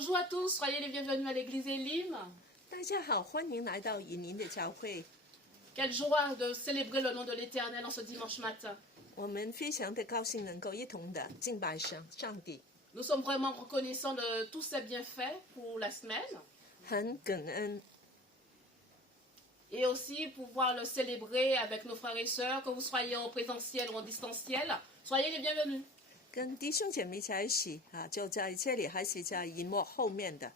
Bonjour à tous, soyez les bienvenus à l'église Elim. 大家好，欢迎来到以宁的教会。 Quelle joie de célébrer le nom de l'Éternel en ce dimanche matin. 我们非常的高兴能够一同的敬拜上帝， Nous sommes vraiment reconnaissants de tous ces bienfaits pour la semaine 很感恩， et aussi pouvoir le célébrer avec nos frères et sœurs, que vous soyez en présentiel ou en distanciel. Soyez les bienvenus. 跟弟兄姐妹在一起啊，就在这里还是在荧幕后面的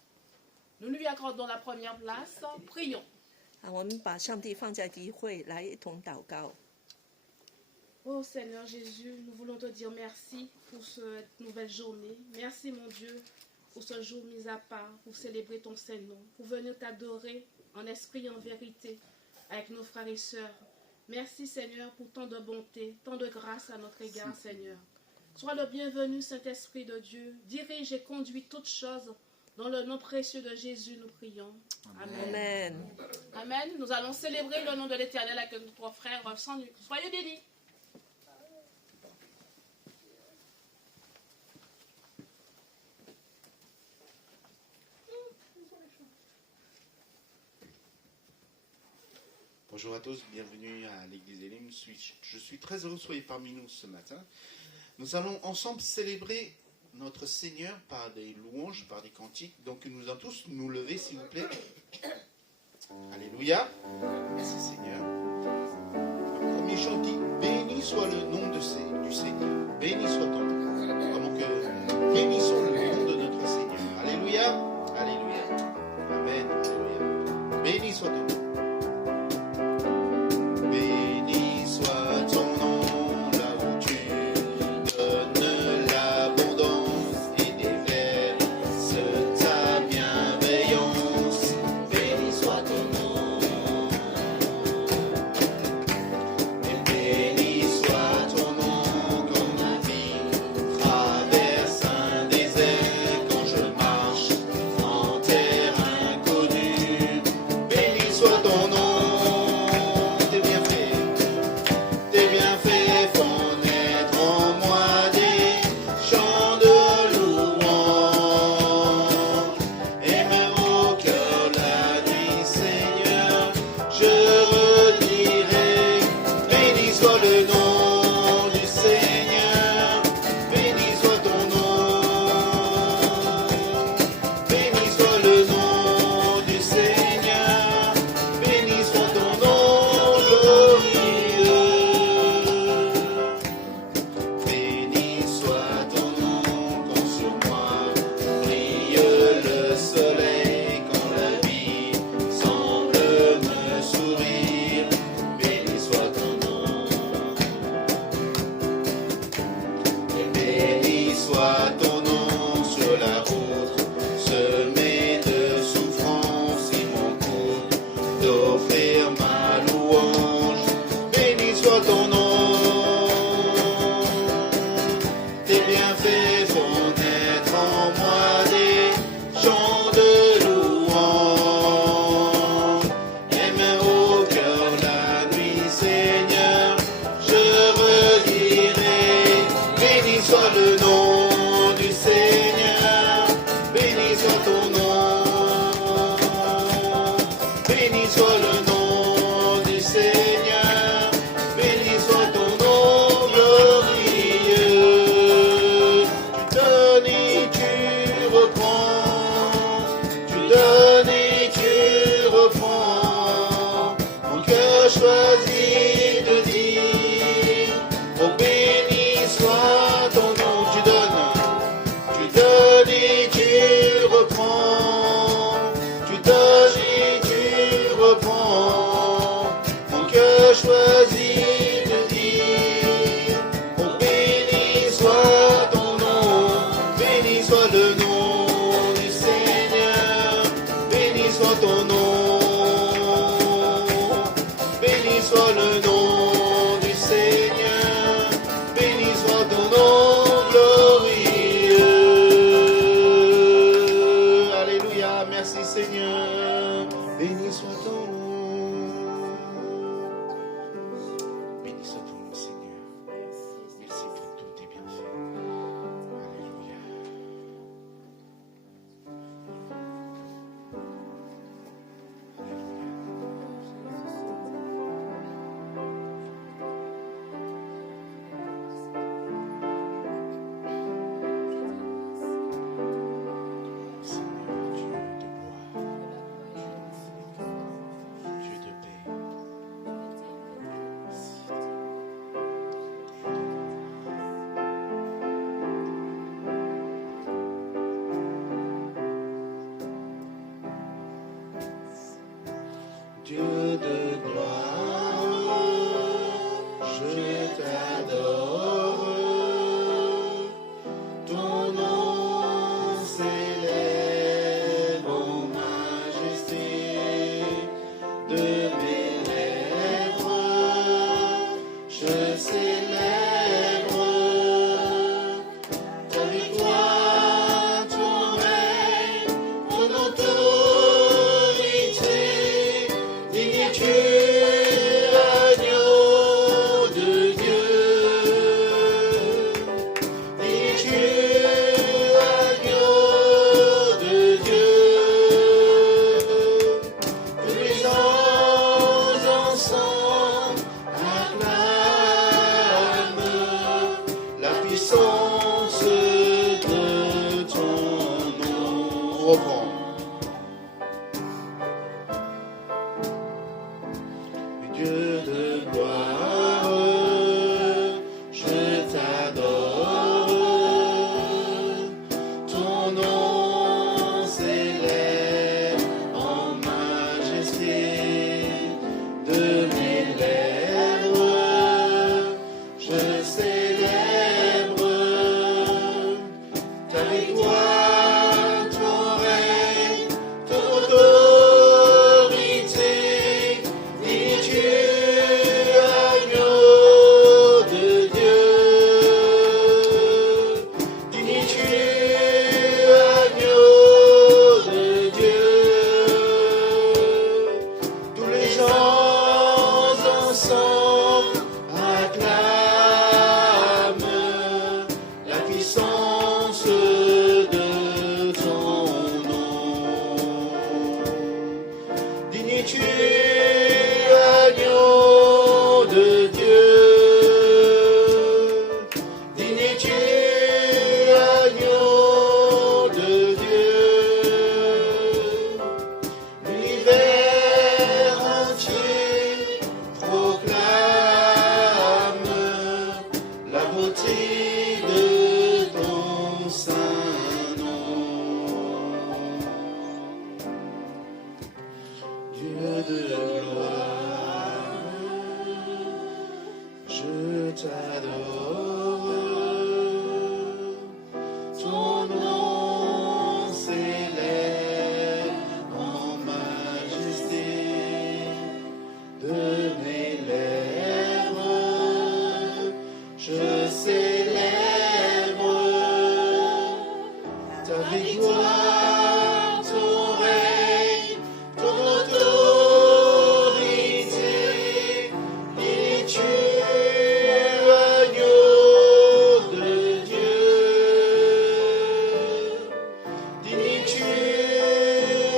Nous lui accordons la première place. Prions. 啊，我们把上帝放在第一位来一同祷告。 Oh Seigneur Jésus, nous voulons te dire merci pour cette nouvelle journée. Merci mon Dieu pour ce jour mis à part, pour célébrer ton Saint-Nom, pour venir t'adorer en esprit et en vérité avec nos frères et sœurs. Merci Seigneur pour tant de bonté, tant de grâce à notre égard Seigneur. Sois le bienvenu Saint-Esprit de Dieu, dirige et conduis toutes choses. Dans le nom précieux de Jésus, nous prions. Amen. Amen。 Amen. Nous allons célébrer le nom de l'Éternel avec notre frère sans nu. Soyez bénis. Bonjour à tous, bienvenue à l'église Elim. Je suis très heureux que vous soyez parmi nous ce matin. Nous allons ensemble célébrer notre Seigneur par des louanges, par des cantiques. Donc nous allons tous nous lever s'il vous plaît. Alléluia. Merci Seigneur. Le premier chant dit béni soit le nom du Seigneur. Béni soit ton nom. Comment que bénissons le nom de notre Seigneur. Alléluia. Alléluia. Amen. Alléluia. Béni soit ton nom. Béni soit ton nom là où tu donnes l'abondance et déverses ta bienveillance. Béni soit ton nom. Et béni soit ton nom quand ma vie traverse un désert, quand je marche en terre inconnue. Béni soit ton nom. Tes bienfaits font naître en moi des chants de louange. Et même au cœur la nuit, Seigneur, je redirai. Béni soit le nom du Seigneur, béni soit ton nom. Béni soit le nom du Seigneur, béni soit ton nom glorieux. Béni soit ton nom quand sur moi brille le soleil, quand la vie semble me sourire. Béni soit ton nom. Et béni soit ton nom sur la route semée de souffrance, il m'encourt d'offrir ma louange. Béni soit ton nom. Tes bienfaits font naître en moi des chants de reprendre. Dieu de gloire, je t'adore. Ton nom s'élève en majesté de mes lèvres. Je célèbre ta victoire, ton règne, ton autorité. Dis-tu agneau de Dieu? Dis-tu agneau de Dieu? Tous les gens ensemble acclament la puissance de ton nom. Dis-tu agneau de Dieu? Dis-tu agneau de Dieu? L'univers entier proclame la beauté de ton saint nom. Dieu de gloire, je t'adore. Ton nom s'élève en majesté de mes lèvres. Je célèbre ta victoire, ton règne, ton autorité. Dis-tu agneau de Dieu? Dis-tu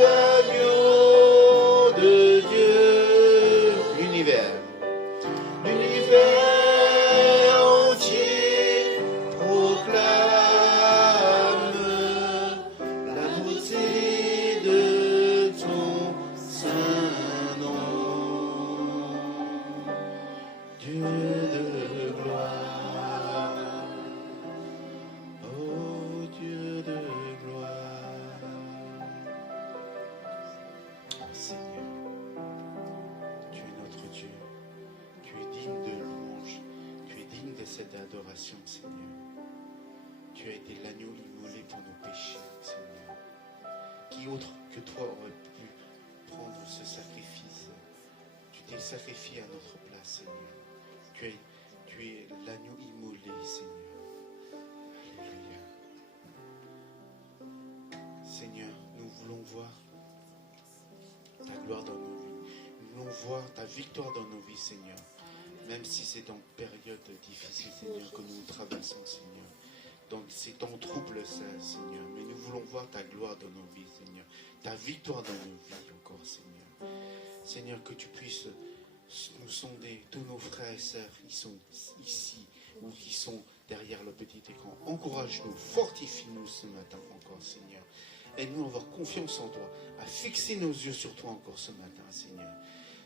agneau de Dieu? L'univers entier proclame la beauté de ton saint nom. Dieu de gloire, oh Dieu de gloire. Oh Seigneur, tu es notre Dieu, tu es digne de louange, tu es digne de cette adoration, Seigneur. Tu as été l'agneau immolé pour nos péchés, Seigneur. Qui autre que toi aurait pu prendre ce sacrifice? Tu t'es sacrifié à notre place, Seigneur. Tu es l'agneau immolé, Seigneur. Alléluia. Seigneur, nous voulons voir ta gloire dans nos vies. Nous voulons voir ta victoire dans nos vies, Seigneur. Même si c'est dans période difficile, Seigneur, que nous traversons, Seigneur. Dans ces temps troubles, Seigneur. Mais nous voulons voir ta gloire dans nos vies, Seigneur. Ta victoire dans nos vies encore, Seigneur. Seigneur, que tu puisses nous sonder, tous nos frères et sœurs qui sont ici ou qui sont derrière le petit écran. Encourage-nous, fortifie-nous ce matin encore, Seigneur. Aide-nous à avoir confiance en toi, à fixer nos yeux sur toi encore ce matin, Seigneur.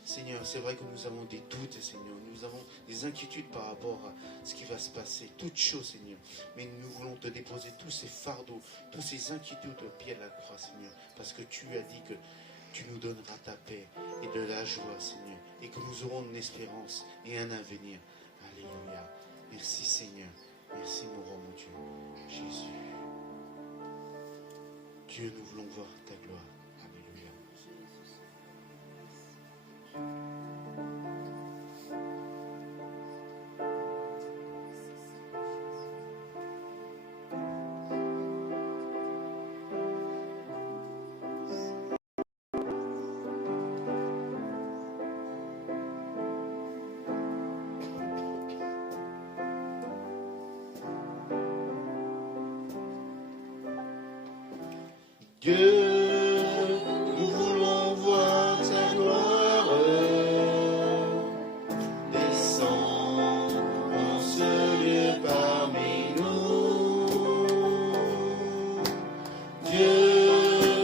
Seigneur, c'est vrai que nous avons des doutes, Seigneur. Nous avons des inquiétudes par rapport à ce qui va se passer. Toutes choses, Seigneur. Mais nous voulons te déposer tous ces fardeaux, toutes ces inquiétudes au pied de la croix, Seigneur. Parce que tu as dit que tu nous donneras ta paix et de la joie, Seigneur. Et que nous aurons une espérance et un avenir. Alléluia. Merci, Seigneur. Merci, mon roi, mon Dieu. Jésus. Dieu, nous voulons voir ta gloire. Alléluia. Dieu, nous voulons voir ta gloire. Descends en ce lieu parmi nous. Dieu,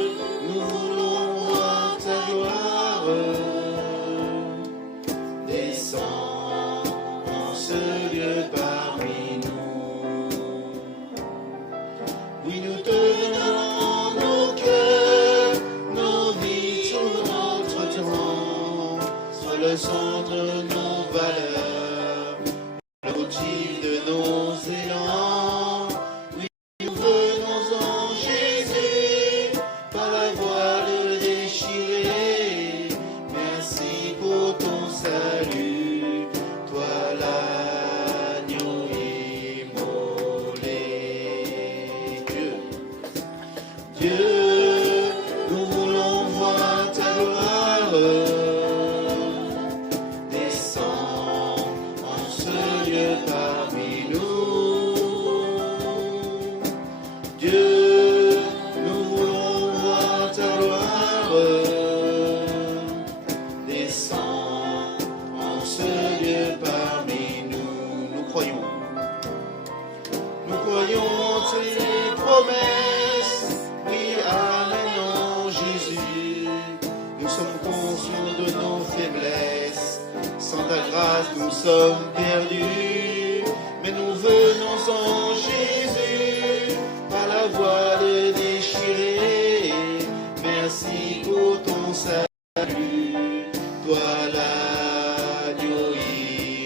Dieu, nous voulons voir ta gloire. Descends en ce lieu parmi nous. Dieu, nous voulons voir ta gloire. Descends en ce lieu parmi nous. Nous croyons tes promesses. Oui, amen en Jésus. Nous sommes conscients de nos faiblesses. Sans ta grâce, nous sommes perdus. Mais nous venons en Jésus, par la voile déchirée. Merci pour ton salut. Toi l'agneau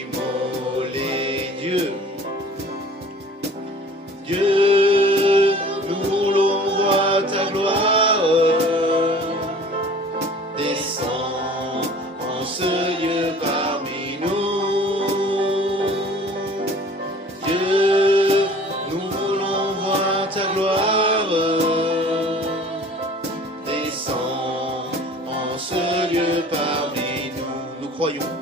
immolé, Dieu. Dieu, nous voulons voir ta gloire. Descends en ce lieu parmi nous. Dieu, nous voulons voir ta gloire. Descends en ce lieu parmi nous. Nous croyons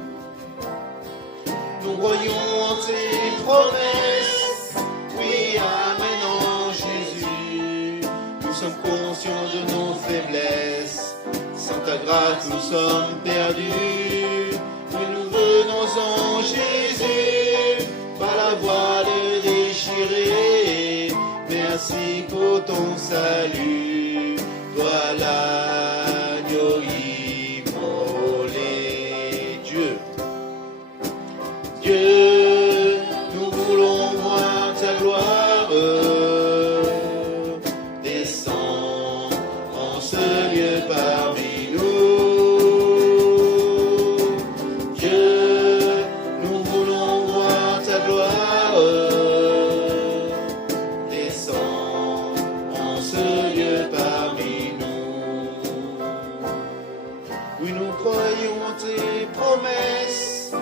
en tes promesses. Oui, amen en Jésus. Nous sommes conscients de nos faiblesses. Sans ta grâce, nous sommes perdus. Mais nous venons en Jésus, par la voile déchirée. Merci pour ton salut. Toi l'agneau immolé, Dieu. Dieu, nous voulons voir ta gloire. Descends en ce lieu parmi nous. Dieu, nous voulons voir ta gloire. Descends en ce lieu parmi nous. Oui, nous croyons en tes promesses.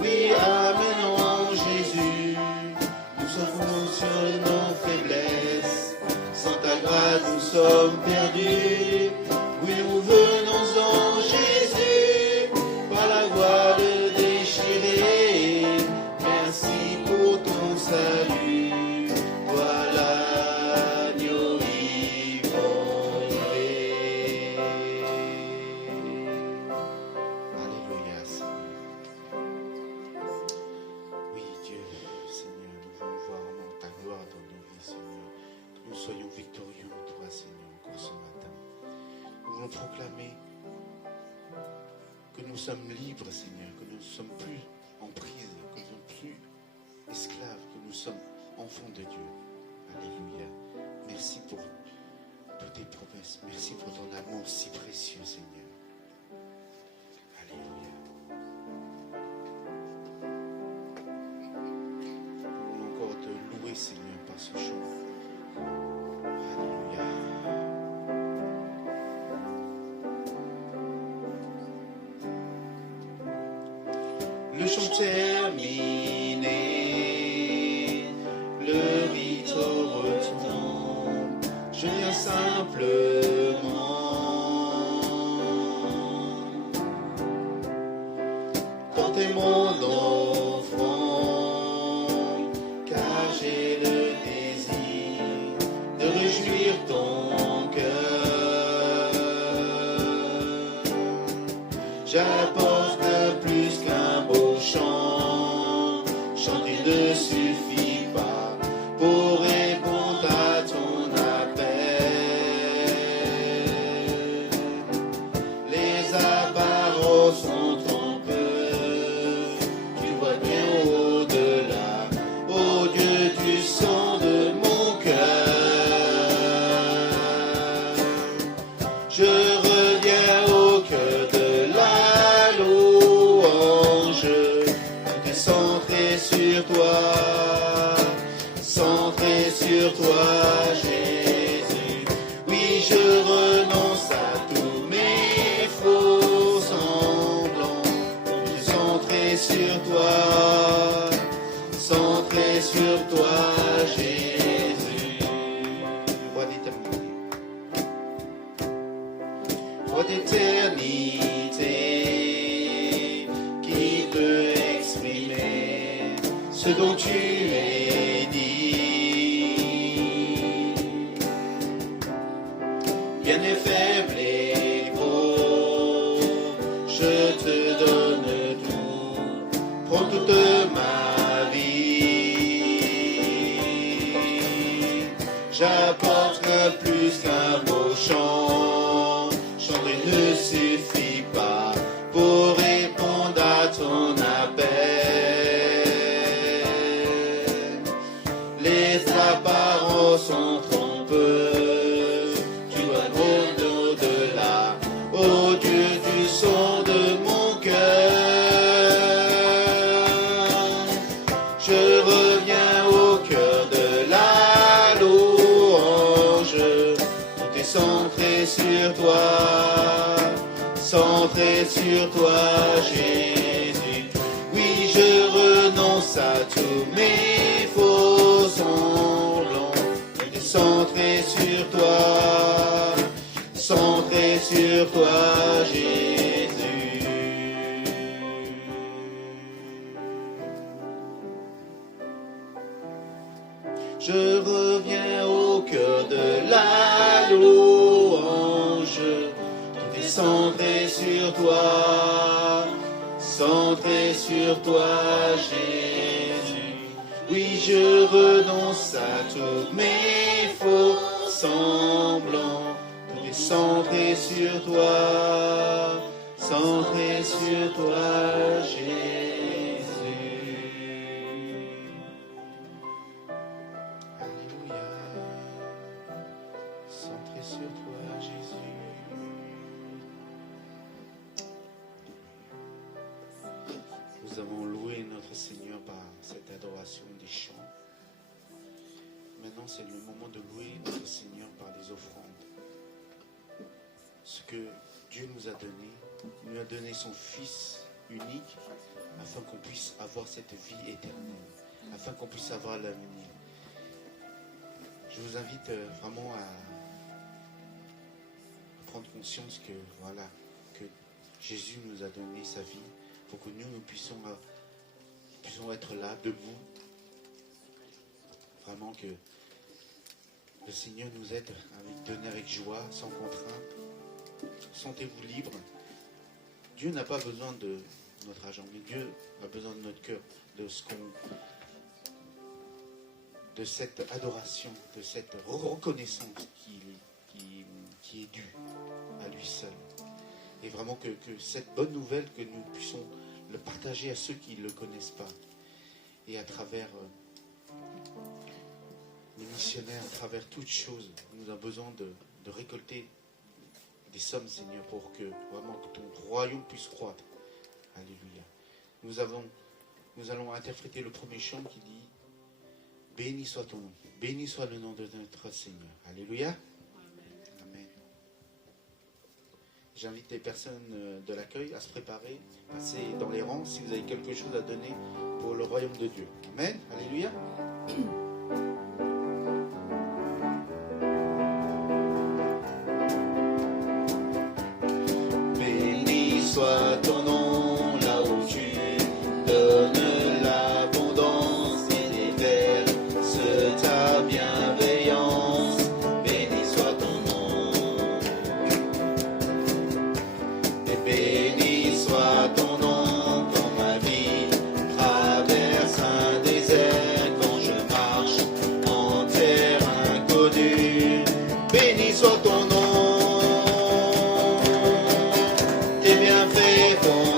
Oui, amen en Jésus. Nous sommes conscients de nos faiblesses. Sans ta grâce, nous sommes perdus. Oui, nous venons en Jésus, par la voile déchirée. Merci pour ton salut. Toi l'agneau immolé. Alléluia, Seigneur. Oui, Dieu, Seigneur, nous voulons voir ta gloire dans nos vies, Seigneur. Que nous soyons victorieux en toi, Seigneur, encore ce matin. Nous voulons proclamer que nous sommes libres, Seigneur, que nous ne sommes plus en prise, que nous ne sommes plus esclaves, que nous sommes enfants de Dieu. Alléluia. Merci pour toutes tes promesses. Merci pour ton amour si précieux, Seigneur. Alléluia. Nous voulons encore te louer, Seigneur, par ce chant. Alléluia. Le chant terminé, le rite retombe, je viens simplement porter mon offrande, car j'ai le désir de réjouir ton cœur. J'apporte plus qu'un beau chant, chanter ne suffit pas pour répondre à ton appel. Les apparences sont trompeuses, tu vois bien au-delà. Oh Dieu, tu sens de mon cœur. Je reviens au cœur de la louange, tout est centré sur toi, centré sur toi, Jésus. Oui, je renonce à tous mes faux semblants, tout est centré sur toi, centré sur toi, Jésus. Roi d'éternité. voix d'éternité qui peut exprimer ce dont tu es dit. Bien est faible et beau, je te donne tout, prends toute ma vie. J'apporterai plus qu'un beau chant, chanter ne suffit pas pour répondre à ton appel. Les apparences sont trompeuses, tu dois au-delà, ô Dieu du son de mon cœur. Je reviens au cœur de la louange, tout est centré sur toi, centré sur toi, Jésus. Oui, je renonce à tous mes faux semblants, tout est centré sur toi, centré sur toi, Jésus. Je reviens au cœur de la louange, tout est centré sur toi, centré sur toi, Jésus. Oui, je renonce à tous mes faux semblants, tout est centré sur toi, centré sur toi, Jésus. Alléluia, centré sur toi, Jésus. Nous avons loué notre Seigneur par cette adoration des chants. Maintenant, c'est le moment de louer notre Seigneur par des offrandes. Ce que Dieu nous a donné, il nous a donné son Fils unique afin qu'on puisse avoir cette vie éternelle, afin qu'on puisse avoir l'avenir. Je vous invite vraiment à prendre conscience que voilà, que Jésus nous a donné sa vie pour que nous puissions être là, debout. Vraiment que le Seigneur nous aide à donner avec joie, sans contrainte. Sentez-vous libre. Dieu n'a pas besoin de notre argent, mais Dieu a besoin de notre cœur, de cette adoration, de cette reconnaissance qui est due à lui seul. Et vraiment que cette bonne nouvelle, que nous puissions le partager à ceux qui ne le connaissent pas. Et à travers les missionnaires, à travers toutes choses, nous avons besoin de récolter des sommes, Seigneur, pour que vraiment que ton royaume puisse croître. Alléluia. Nous allons interpréter le premier chant qui dit « Béni soit ton nom, béni soit le nom de notre Seigneur. » Alléluia. Amen. J'invite les personnes de l'accueil à se préparer, passer dans les rangs si vous avez quelque chose à donner pour le royaume de Dieu. Amen. Alléluia. Béni soit ton nom là où tu donnes l'abondance et déverses ta bienveillance. Béni soit ton nom. Et béni soit ton nom quand ma vie traverse un désert, quand je marche en terre inconnue. Béni soit ton nom. Tes bienfaits vont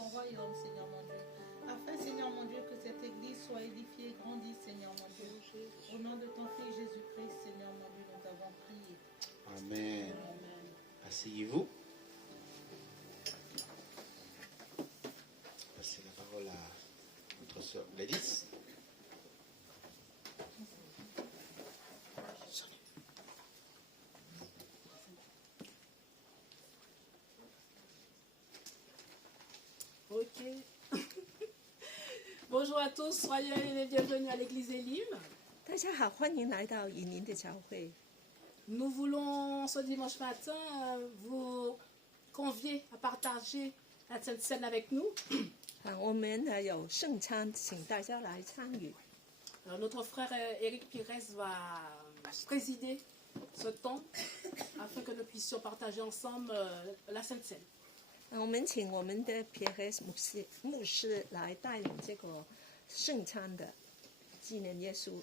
ton royaume, Seigneur mon Dieu. Afin, Seigneur mon Dieu, que cette église soit édifiée, grandisse, Seigneur mon Dieu. Au nom de ton Fils Jésus-Christ, Seigneur mon Dieu, nous avons prié. Amen. Asseyez-vous. Passez la parole à notre sœur Gladys. Ok. Bonjour à tous, soyez les bienvenus à l'église Elim. 大家好，欢迎来到以宁的教会。 Nous voulons ce dimanche matin vous convier à partager la Sainte Seine avec nous. 我们有圣餐，请大家来参与。 Alors, notre frère Eric Pires va présider ce temps afin que nous puissions partager ensemble la Sainte Seine. 我们请我们的皮黑牧师来带领这个圣餐的纪念耶稣。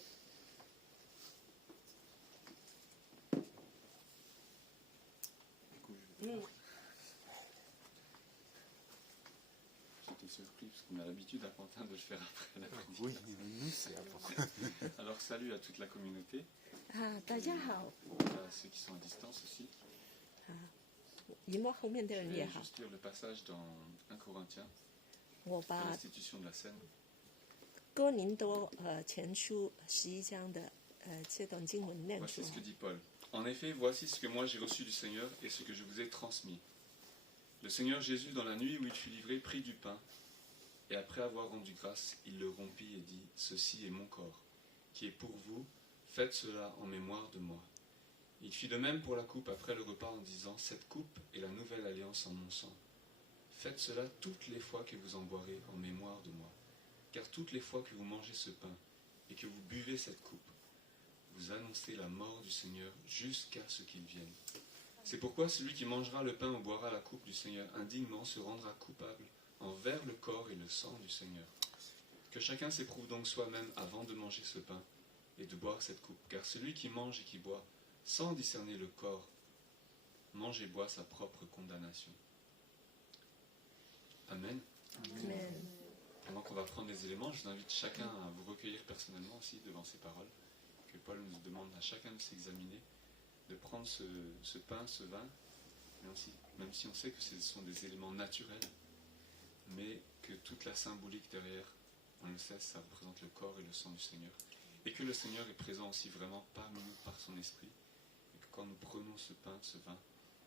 J'étais surpris parce qu'on a l'habitude à Quentin de le faire après la prédication. Oui, nous c'est après. Alors salut à toute la communauté, 大家好， à ceux qui sont à distance aussi. 荧幕后面的 Je 人也 vais 好。 juste lire le passage dans 1 Corinthiens, 我把 l'institution de la scène. 哥林多前书11章的这段经文念出 Voici ce que 来。 dit Paul. En effet, voici ce que moi j'ai reçu du Seigneur et ce que je vous ai transmis. Le Seigneur Jésus, dans la nuit où il fut livré, prit du pain, et après avoir rendu grâce, il le rompit et dit, « Ceci est mon corps, qui est pour vous, faites cela en mémoire de moi. » Il fit de même pour la coupe après le repas en disant, « Cette coupe est la nouvelle alliance en mon sang. Faites cela toutes les fois que vous en boirez en mémoire de moi. Car toutes les fois que vous mangez ce pain et que vous buvez cette coupe, vous annoncez la mort du Seigneur jusqu'à ce qu'il vienne. C'est pourquoi celui qui mangera le pain ou boira la coupe du Seigneur indignement se rendra coupable envers le corps et le sang du Seigneur. Que chacun s'éprouve donc soi-même avant de manger ce pain et de boire cette coupe. Car celui qui mange et qui boit, sans discerner le corps, mange et boit sa propre condamnation. Amen. Amen. Pendant qu'on va prendre les éléments, je vous invite chacun à vous recueillir personnellement aussi devant ces paroles. Que Paul nous demande à chacun de s'examiner, de prendre ce pain, ce vin, même si on sait que ce sont des éléments naturels, mais que toute la symbolique derrière, on le sait, ça représente le corps et le sang du Seigneur. Et que le Seigneur est présent aussi vraiment parmi nous par son esprit. Et que quand nous prenons ce pain, ce vin,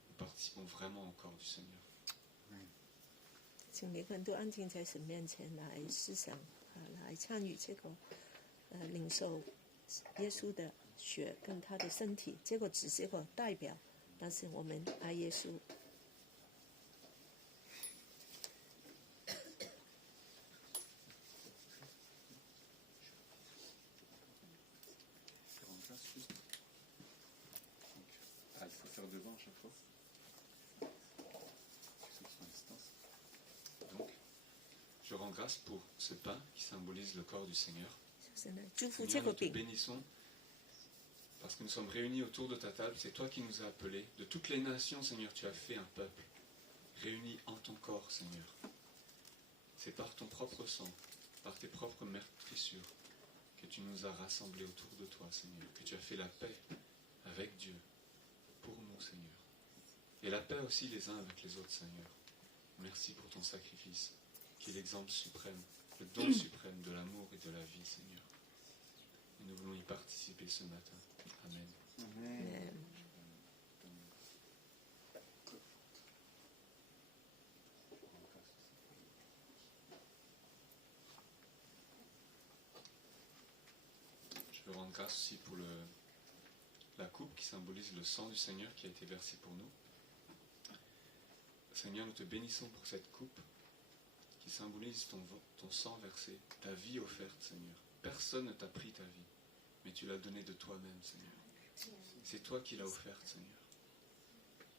nous participons vraiment au corps du Seigneur. 请每个人都安静在神面前来思想，来参与这个领受耶稣的血跟他的身体。这个只是个代表，但是我们爱耶稣。 Je rends grâce juste. Donc, il faut faire devant à chaque fois. Ceux qui sont à distance. Donc, je rends grâce pour ce pain qui symbolise le corps du Seigneur. 就是呢，祝福这 Seigneur, 个 nous te 饼， bénissons parce que nous sommes réunis autour de ta table. C'est toi qui nous as appelés. De toutes les nations, Seigneur, tu as fait un peuple réuni en ton corps, Seigneur. C'est par ton propre sang, par tes propres meurtrissures, que tu nous as rassemblés autour de toi, Seigneur. Que tu as fait la paix avec Dieu pour nous, Seigneur. Et la paix aussi les uns avec les autres, Seigneur. Merci pour ton sacrifice, qui est l'exemple suprême, le don suprême de l'amour et de la vie, Seigneur. Et nous voulons y participer ce matin. Amen. Amen. Je veux rendre grâce aussi pour la coupe qui symbolise le sang du Seigneur qui a été versé pour nous. Seigneur, nous te bénissons pour cette coupe qui symbolise ton sang versé, ta vie offerte, Seigneur. Personne ne t'a pris ta vie, mais tu l'as donnée de toi-même, Seigneur. C'est toi qui l'as offerte, Seigneur.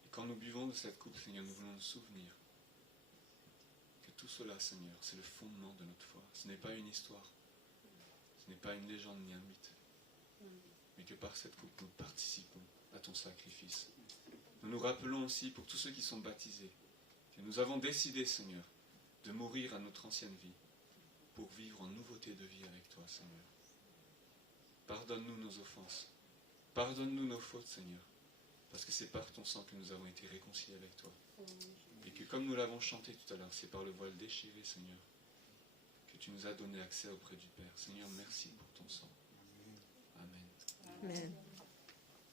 Et quand nous buvons de cette coupe, Seigneur, nous voulons nous souvenir que tout cela, Seigneur, c'est le fondement de notre foi. Ce n'est pas une histoire, ce n'est pas une légende ni un mythe, mais que par cette coupe, nous participons à ton sacrifice. Nous nous rappelons aussi pour tous ceux qui sont baptisés, que nous avons décidé, Seigneur, de mourir à notre ancienne vie pour vivre en nouveauté de vie avec toi, Seigneur. Pardonne-nous nos offenses. Pardonne-nous nos fautes, Seigneur. Parce que c'est par ton sang que nous avons été réconciliés avec toi. Et que comme nous l'avons chanté tout à l'heure, c'est par le voile déchiré, Seigneur, que tu nous as donné accès auprès du Père. Seigneur, merci pour ton sang. Amen. Amen.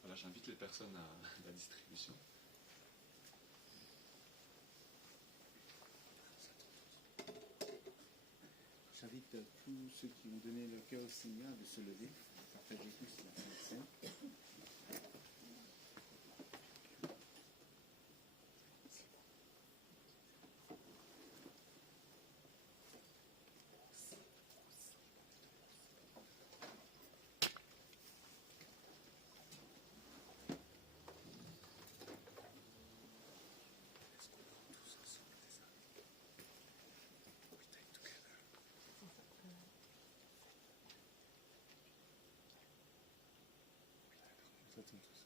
Voilà, j'invite les personnes à la distribution. J'invite tous ceux qui ont donné leur cœur au Seigneur de se lever, partager tous la Sainte Seine. Nous attendons tous.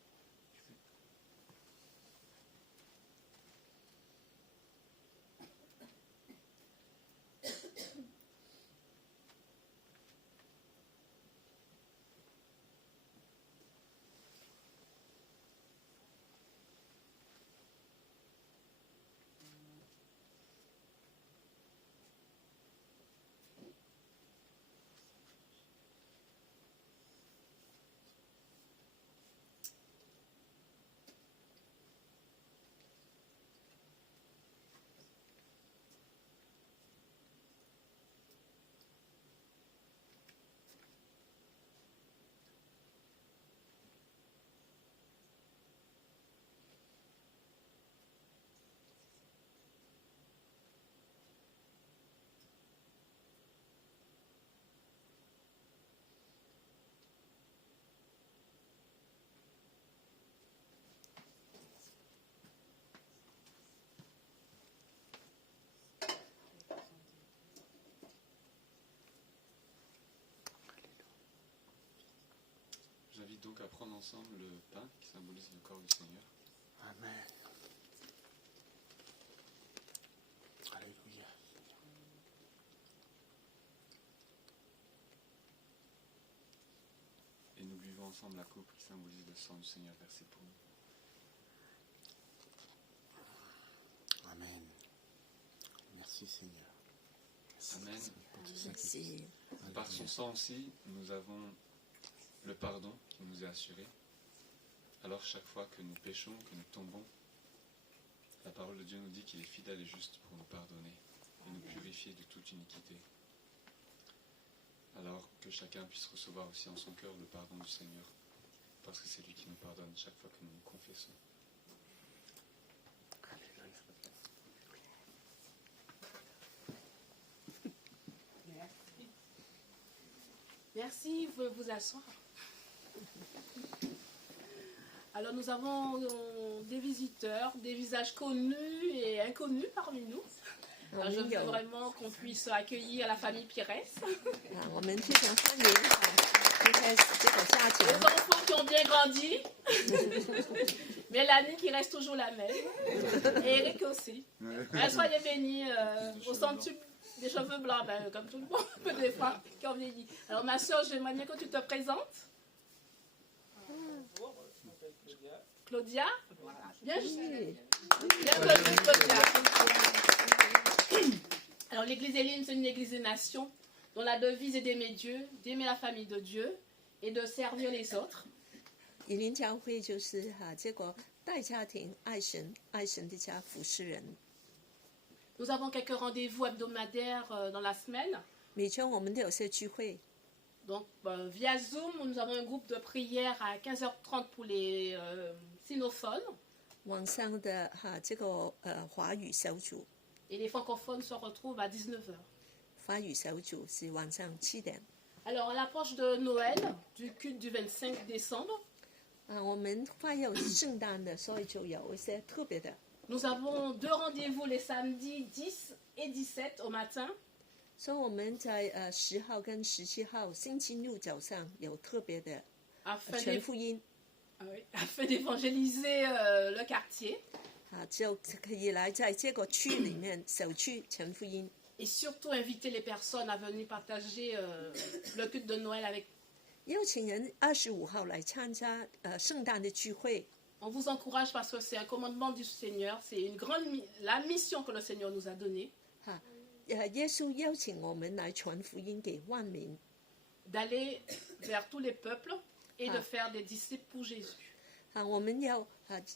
J'invite donc à prendre ensemble le pain qui symbolise le corps du Seigneur. Amen. Alléluia. Et nous buvons ensemble la coupe qui symbolise le sang du Seigneur versé pour nous. Amen. Merci Seigneur. Amen. Pour tout ça qui- Merci. Par son sang aussi, nous avons le pardon qui nous est assuré. Alors chaque fois que nous péchons, que nous tombons, la parole de Dieu nous dit qu'il est fidèle et juste pour nous pardonner et nous purifier de toute iniquité. Alors que chacun puisse recevoir aussi en son cœur le pardon du Seigneur, parce que c'est lui qui nous pardonne chaque fois que nous nous confessons. Merci, vous pouvez vous asseoir. Alors nous avons des visiteurs, des visages connus et inconnus parmi nous. Alors, je veux vraiment qu'on puisse accueillir la famille Pires. 我们非常欢迎PTS 这个家 Les 庭， enfants qui ont bien grandi. Mélanie qui reste toujours la même. Et Eric aussi. Soyez bénis au centuple des cheveux blancs, ben, comme tout le monde peut des fois, qui ont vieilli. Alors ma soeur, j'aimerais bien que tu te présentes. Claudia. Bien, bienvenue Claudia. Alors l'église Éline, c'est une église des nations dont la devise est d'aimer Dieu, d'aimer la famille de Dieu et de servir les autres. 以林教会就是结果带家庭爱神，爱神的家服侍人。 Nous avons quelques rendez-vous hebdomadaires dans la semaine. 每周我们都有些聚会， Donc via Zoom, nous avons un groupe de prière à 15h30 pour les sinophones 网上的这个华语小组， et les francophones se retrouvent à 19h. 华语小组是晚上7点。 Alors à l'approche de Noël, du culte du 25 décembre, 我们快要圣诞的，所以就有一些特别的。 nous avons 2 rendez-vous les samedis 10 et 17 au matin. 所以我们在10号跟17号星期六早上有特别的 afin 全福音， afin d'évangéliser le quartier. 就可以来在这个区里面守区全福音。 Et surtout inviter les personnes à venir partager le culte de Noël avec. 邀请人25号来参加圣诞的聚会。 On vous encourage parce que c'est un commandement du Seigneur, c'est la mission que le Seigneur nous a donnée. 耶稣邀请我们来传福音给万民， d'aller vers tous les peuples et de faire des disciples pour Jésus. 我们要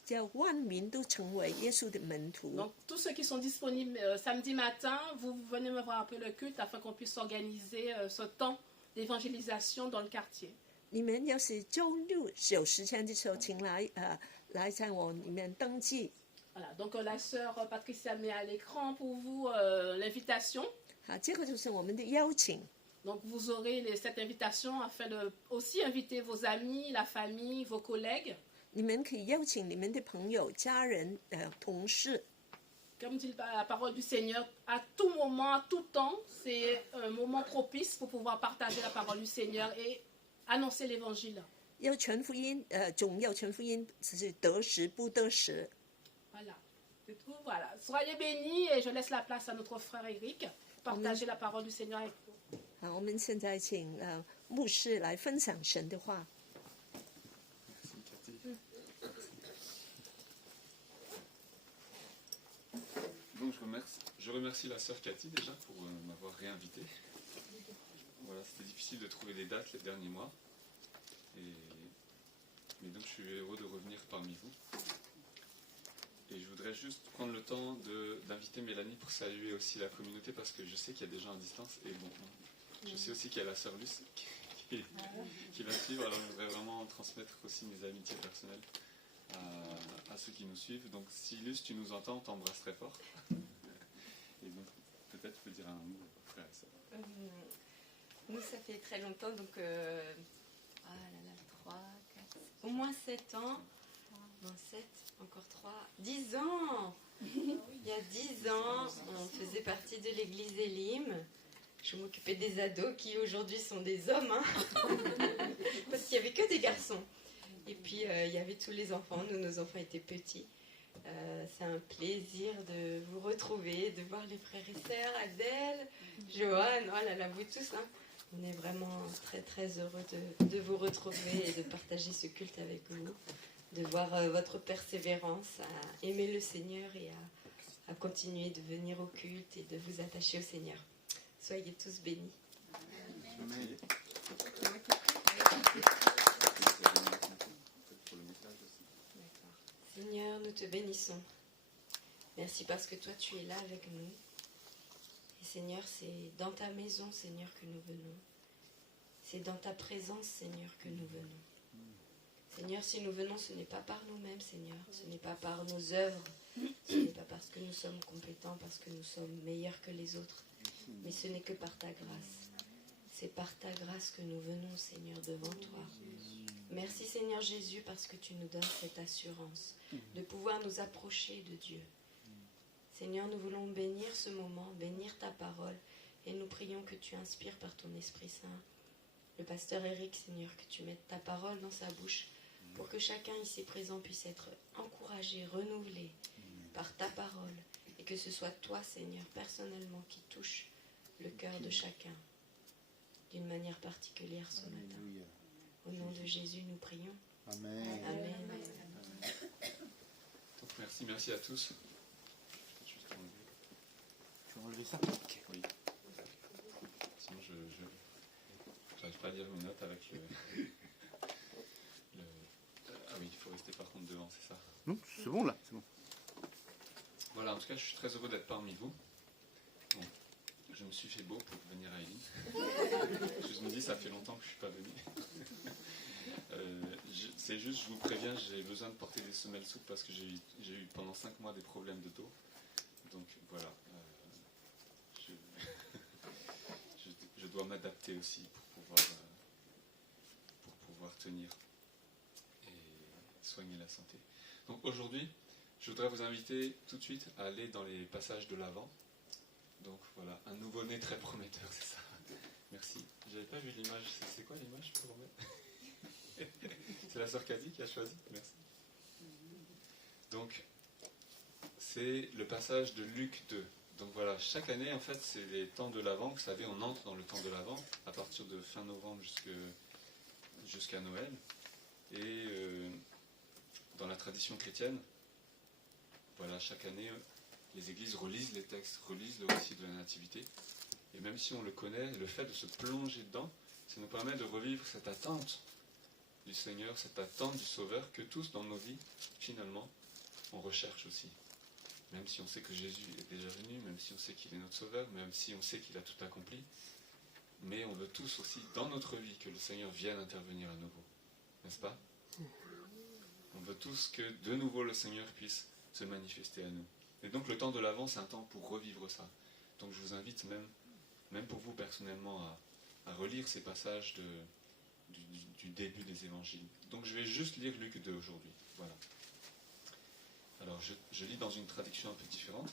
叫万民都成为耶稣的门徒。 Donc tous ceux qui sont disponibles samedi matin, vous venez me voir après le culte afin qu'on puisse organiser ce temps d'évangélisation dans le quartier. 你们要是周六有时间的时候，请来在我里面登记。 Voilà, donc la sœur Patricia met à l'écran pour vous l'invitation. 这个就是我们的邀请。 Donc vous aurez cette invitation afin de aussi inviter vos amis, la famille, vos collègues. 你们可以邀请你们的朋友、家人、同事。 Comme dit la parole du Seigneur, à tout moment, à tout temps, c'est un moment propice pour pouvoir partager la parole du Seigneur et annoncer l'évangile. 要传福音，总要传福音，是得时不得时。 Voilà, c'est tout. Voilà. Soyez bénis et je laisse la place à notre frère Eric pour partager la parole du Seigneur avec vous. 好，我们现在请牧师来分享神的话。 Donc je remercie la sœur Cathy déjà pour m'avoir réinvité. Voilà, c'était difficile de trouver des dates les derniers mois. Mais donc je suis heureux de revenir parmi vous. Et je voudrais juste prendre le temps d'inviter Mélanie pour saluer aussi la communauté parce que je sais qu'il y a des gens à distance. Et bon, je sais aussi qu'il y a la sœur Luce qui va suivre. Alors je voudrais vraiment transmettre aussi mes amitiés personnelles à ceux qui nous suivent. Donc si Luce, tu nous entends, on t'embrasse très fort. Et donc peut-être tu peux dire un mot, frère et sœur. Nous, ça fait très longtemps, donc 3, 4, au moins 7 ans. Non, 7, encore 3, 10 ans. Il y a 10 ans, on faisait partie de l'église Elim. Je m'occupais des ados qui aujourd'hui sont des hommes, hein, parce qu'il n'y avait que des garçons. Et puis il y avait tous les enfants, nous, nos enfants étaient petits. C'est un plaisir de vous retrouver, de voir les frères et sœurs, Adèle, Johan, oh là là, vous tous. Hein. On est vraiment très très heureux de vous retrouver et de partager ce culte avec vous, de voir votre persévérance à aimer le Seigneur et à continuer de venir au culte et de vous attacher au Seigneur. Soyez tous bénis. Amen. Seigneur, nous te bénissons. Merci parce que toi, tu es là avec nous. Et Seigneur, c'est dans ta maison, Seigneur, que nous venons. C'est dans ta présence, Seigneur, que nous venons. Seigneur, si nous venons, ce n'est pas par nous-mêmes, Seigneur. Ce n'est pas par nos œuvres. Ce n'est pas parce que nous sommes compétents, parce que nous sommes meilleurs que les autres. Mais ce n'est que par ta grâce. C'est par ta grâce que nous venons, Seigneur, devant toi. Merci, Seigneur Jésus, parce que tu nous donnes cette assurance de pouvoir nous approcher de Dieu. Seigneur, nous voulons bénir ce moment, bénir ta parole, et nous prions que tu inspires par ton Esprit Saint le pasteur Eric, Seigneur, que tu mettes ta parole dans sa bouche pour que chacun ici présent puisse être encouragé, renouvelé par ta parole, et que ce soit toi, Seigneur, personnellement, qui touche le cœur de chacun d'une manière particulière ce matin. Au nom de Jésus, nous prions. Amen. Amen. Donc merci à tous. Tu veux enlever ça? Oui. Sinon je n'arrive pas à lire mes notes avec le... Ah oui, il faut rester par contre devant, c'est ça? Non, c'est bon là, c'est bon. Voilà, en tout cas, je suis très heureux d'être parmi vous. Bon, je me suis fait beau pour venir à Elim. Je me dis, ça fait longtemps que je ne suis pas venu. C'est juste, je vous préviens, j'ai besoin de porter des semelles souples parce que j'ai eu pendant 5 mois des problèmes de dos. Donc voilà, je dois m'adapter aussi pour pouvoir tenir et soigner la santé. Donc aujourd'hui, je voudrais vous inviter tout de suite à aller dans les passages de l'Avent. Donc voilà, un nouveau-né très prometteur, c'est ça. Merci. J'avais pas vu l'image. C'est quoi l'image pour remettre? C'est la sœur Cathy qui a choisi. Merci. Donc, c'est le passage de Luc 2. Donc voilà, chaque année, en fait, c'est les temps de l'Avent. Vous savez, on entre dans le temps de l'Avent à partir de fin novembre jusqu'à Noël. Et dans la tradition chrétienne, voilà, chaque année, les églises relisent les textes, relisent le récit de la Nativité. Et même si on le connaît, le fait de se plonger dedans, ça nous permet de revivre cette attente du Seigneur, cette attente du Sauveur que tous dans nos vies, finalement, on recherche aussi. Même si on sait que Jésus est déjà venu, même si on sait qu'il est notre Sauveur, même si on sait qu'il a tout accompli, mais on veut tous aussi, dans notre vie, que le Seigneur vienne intervenir à nouveau. N'est-ce pas? On veut tous que, de nouveau, le Seigneur puisse se manifester à nous. Et donc, le temps de l'Avent, c'est un temps pour revivre ça. Donc, je vous invite même pour vous personnellement, à relire ces passages du début des évangiles. Donc, je vais juste lire Luc 2 aujourd'hui. Voilà. Alors, je lis dans une traduction un peu différente,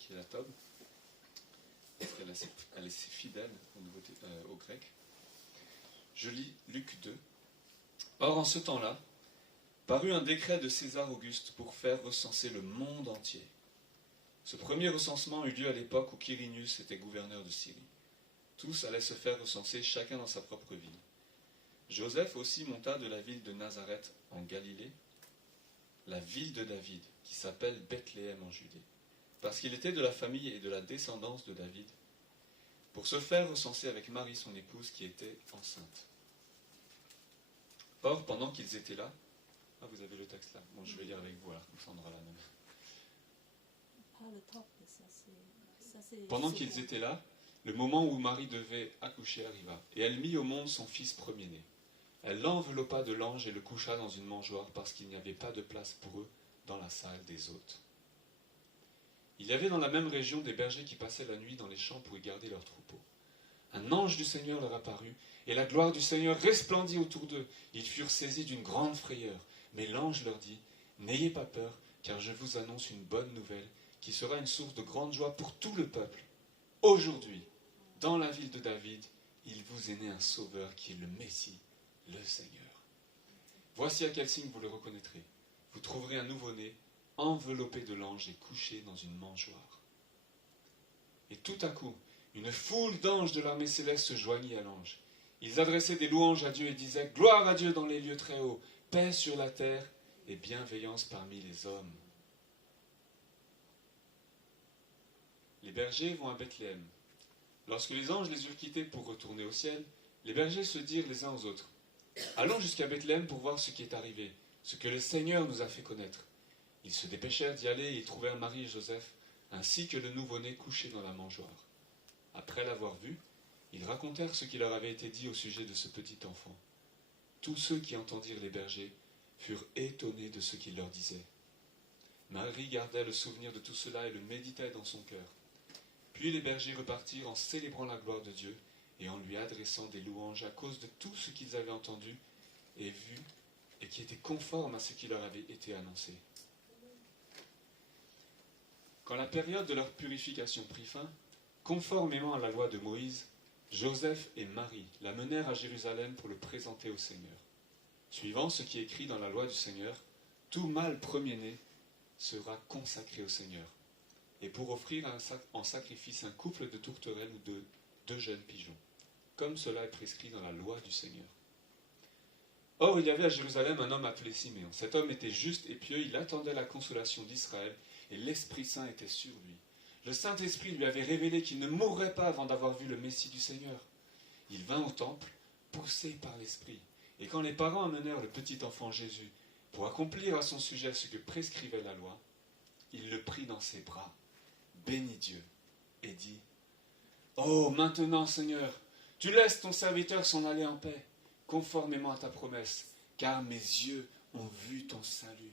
qui est la Tob, parce qu'elle est assez fidèle au grec. Je lis Luc 2. Or, en ce temps-là, parut un décret de César Auguste pour faire recenser le monde entier. Ce premier recensement eut lieu à l'époque où Quirinius était gouverneur de Syrie. Tous allaient se faire recenser, chacun dans sa propre ville. Joseph aussi monta de la ville de Nazareth en Galilée, la ville de David, qui s'appelle Bethléem en Judée, parce qu'il était de la famille et de la descendance de David, pour se faire recenser avec Marie son épouse qui était enceinte. Or, pendant qu'ils étaient là, vous avez le texte là, bon je vais lire avec vous alors, comme ça on aura la même. Pendant qu'ils étaient là, le moment où Marie devait accoucher arriva, et elle mit au monde son fils premier-né. Elle l'enveloppa de lange et le coucha dans une mangeoire parce qu'il n'y avait pas de place pour eux dans la salle des hôtes. Il y avait dans la même région des bergers qui passaient la nuit dans les champs pour y garder leurs troupeaux. Un ange du Seigneur leur apparut, et la gloire du Seigneur resplendit autour d'eux. Ils furent saisis d'une grande frayeur. Mais l'ange leur dit, « N'ayez pas peur, car je vous annonce une bonne nouvelle, qui sera une source de grande joie pour tout le peuple. Aujourd'hui, dans la ville de David, il vous est né un sauveur qui est le Messie, le Seigneur. Voici à quel signe vous le reconnaîtrez. Vous trouverez un nouveau-né, enveloppé de lange et couché dans une mangeoire. » Et tout à coup, une foule d'anges de l'armée céleste se joignit à l'ange. Ils adressaient des louanges à Dieu et disaient « Gloire à Dieu dans les lieux très hauts, paix sur la terre et bienveillance parmi les hommes. » Les bergers vont à Bethléem. Lorsque les anges les eurent quittés pour retourner au ciel, les bergers se dirent les uns aux autres, « Allons jusqu'à Bethléem pour voir ce qui est arrivé, ce que le Seigneur nous a fait connaître. » Ils se dépêchèrent d'y aller et y trouvèrent Marie et Joseph, ainsi que le nouveau-né couché dans la mangeoire. Après l'avoir vu, ils racontèrent ce qui leur avait été dit au sujet de ce petit enfant. Tous ceux qui entendirent les bergers furent étonnés de ce qu'il leur disait. Marie gardait le souvenir de tout cela et le méditait dans son cœur. Puis les bergers repartirent en célébrant la gloire de Dieu et en lui adressant des louanges à cause de tout ce qu'ils avaient entendu et vu et qui était conforme à ce qui leur avait été annoncé. Quand la période de leur purification prit fin, conformément à la loi de Moïse, Joseph et Marie l'amenèrent à Jérusalem pour le présenter au Seigneur. Suivant ce qui est écrit dans la loi du Seigneur, tout mâle premier-né sera consacré au Seigneur, et pour offrir en sacrifice un couple de tourterelles ou de 2 jeunes pigeons, comme cela est prescrit dans la loi du Seigneur. Or, il y avait à Jérusalem un homme appelé Siméon. Cet homme était juste et pieux, il attendait la consolation d'Israël, et l'Esprit Saint était sur lui. Le Saint-Esprit lui avait révélé qu'il ne mourrait pas avant d'avoir vu le Messie du Seigneur. Il vint au temple, poussé par l'Esprit. Et quand les parents amenèrent le petit enfant Jésus pour accomplir à son sujet ce que prescrivait la loi, il le prit dans ses bras, bénit Dieu et dit « Oh, maintenant, Seigneur, tu laisses ton serviteur s'en aller en paix, conformément à ta promesse, car mes yeux ont vu ton salut.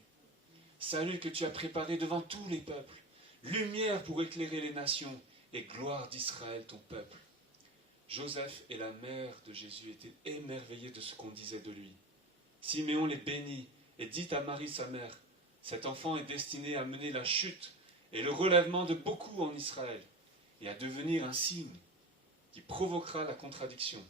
Salut que tu as préparé devant tous les peuples, lumière pour éclairer les nations et gloire d'Israël ton peuple. » Joseph et la mère de Jésus étaient émerveillés de ce qu'on disait de lui. Siméon les bénit et dit à Marie sa mère, « Cet enfant est destiné à mener la chute et le relèvement de beaucoup en Israël, et à devenir un signe qui provoquera la contradiction.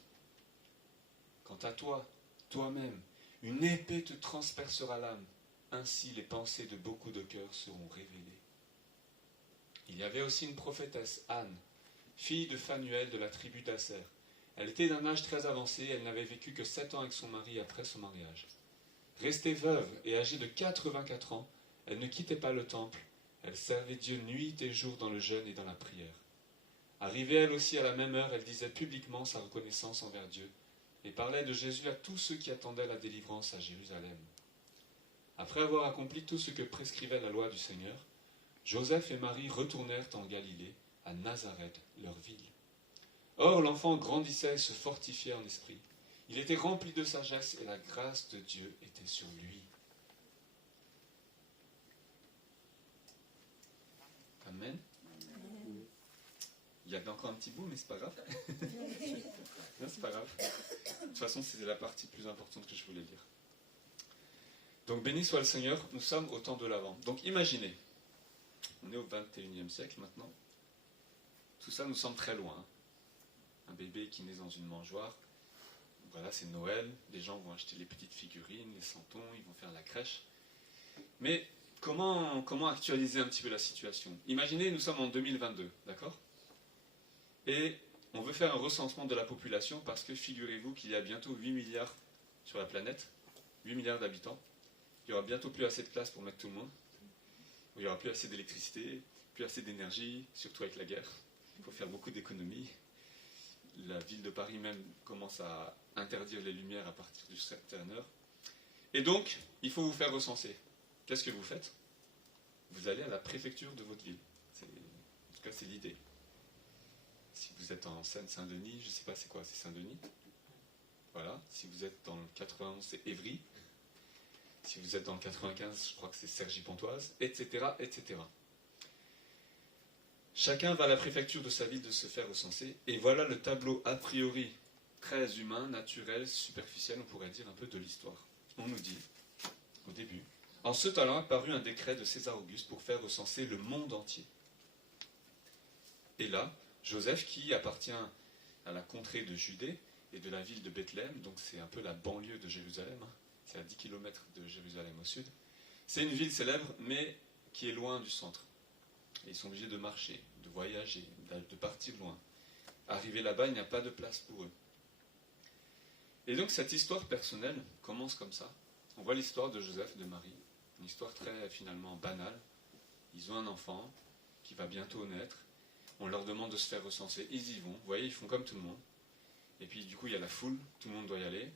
Quant à toi, toi-même, une épée te transpercera l'âme, ainsi les pensées de beaucoup de cœurs seront révélées. » Il y avait aussi une prophétesse, Anne, fille de Phanuel de la tribu d'Aser. Elle était d'un âge très avancé, elle n'avait vécu que 7 ans avec son mari après son mariage. Restée veuve et âgée de 84 ans, elle ne quittait pas le temple, elle servait Dieu nuit et jour dans le jeûne et dans la prière. Arrivée elle aussi à la même heure, elle disait publiquement sa reconnaissance envers Dieu et parlait de Jésus à tous ceux qui attendaient la délivrance à Jérusalem. Après avoir accompli tout ce que prescrivait la loi du Seigneur, Joseph et Marie retournèrent en Galilée, à Nazareth, leur ville. Or l'enfant grandissait et se fortifiait en esprit. Il était rempli de sagesse et la grâce de Dieu était sur lui. Amen. Il y a encore un petit bout, mais c'est pas grave. Non, c'est pas grave. De toute façon, c'est la partie plus importante que je voulais dire. Donc, béni soit le Seigneur, nous sommes au temps de l'Avent. Donc, imaginez, on est au 21e siècle maintenant. Tout ça nous semble très loin. Un bébé qui naît dans une mangeoire. Voilà, c'est Noël. Les gens vont acheter les petites figurines, les santons, ils vont faire la crèche. Mais comment actualiser un petit peu la situation? Imaginez, nous sommes en 2022, d'accord? Et on veut faire un recensement de la population parce que figurez-vous qu'il y a bientôt 8 milliards sur la planète, 8 milliards d'habitants. Il n'y aura bientôt plus assez de place pour mettre tout le monde. Il n'y aura plus assez d'électricité, plus assez d'énergie, surtout avec la guerre. Il faut faire beaucoup d'économies. La ville de Paris même commence à interdire les lumières à partir d'une certaine heure. Et donc, il faut vous faire recenser. Qu'est-ce que vous faites? Vous allez à la préfecture de votre ville. En tout cas, c'est l'idée. Si vous êtes en Seine-Saint-Denis, je ne sais pas c'est quoi, c'est Saint-Denis. Voilà. Si vous êtes dans le 91, c'est Évry. Si vous êtes dans le 95, je crois que c'est Cergy-Pontoise, etc., etc. Chacun va à la préfecture de sa ville de se faire recenser, et voilà le tableau a priori très humain, naturel, superficiel, on pourrait dire un peu de l'histoire. On nous dit, au début, en ce temps-là apparut un décret de César Auguste pour faire recenser le monde entier. Et là, Joseph, qui appartient à la contrée de Judée et de la ville de Bethléem, donc c'est un peu la banlieue de Jérusalem, c'est à 10 km de Jérusalem au sud, c'est une ville célèbre, mais qui est loin du centre. Et ils sont obligés de marcher, de voyager, de partir loin. Arriver là-bas, il n'y a pas de place pour eux. Et donc cette histoire personnelle commence comme ça. On voit l'histoire de Joseph et de Marie, une histoire très finalement banale. Ils ont un enfant qui va bientôt naître. On leur demande de se faire recenser. Ils y vont. Vous voyez, ils font comme tout le monde. Et puis du coup, il y a la foule. Tout le monde doit y aller.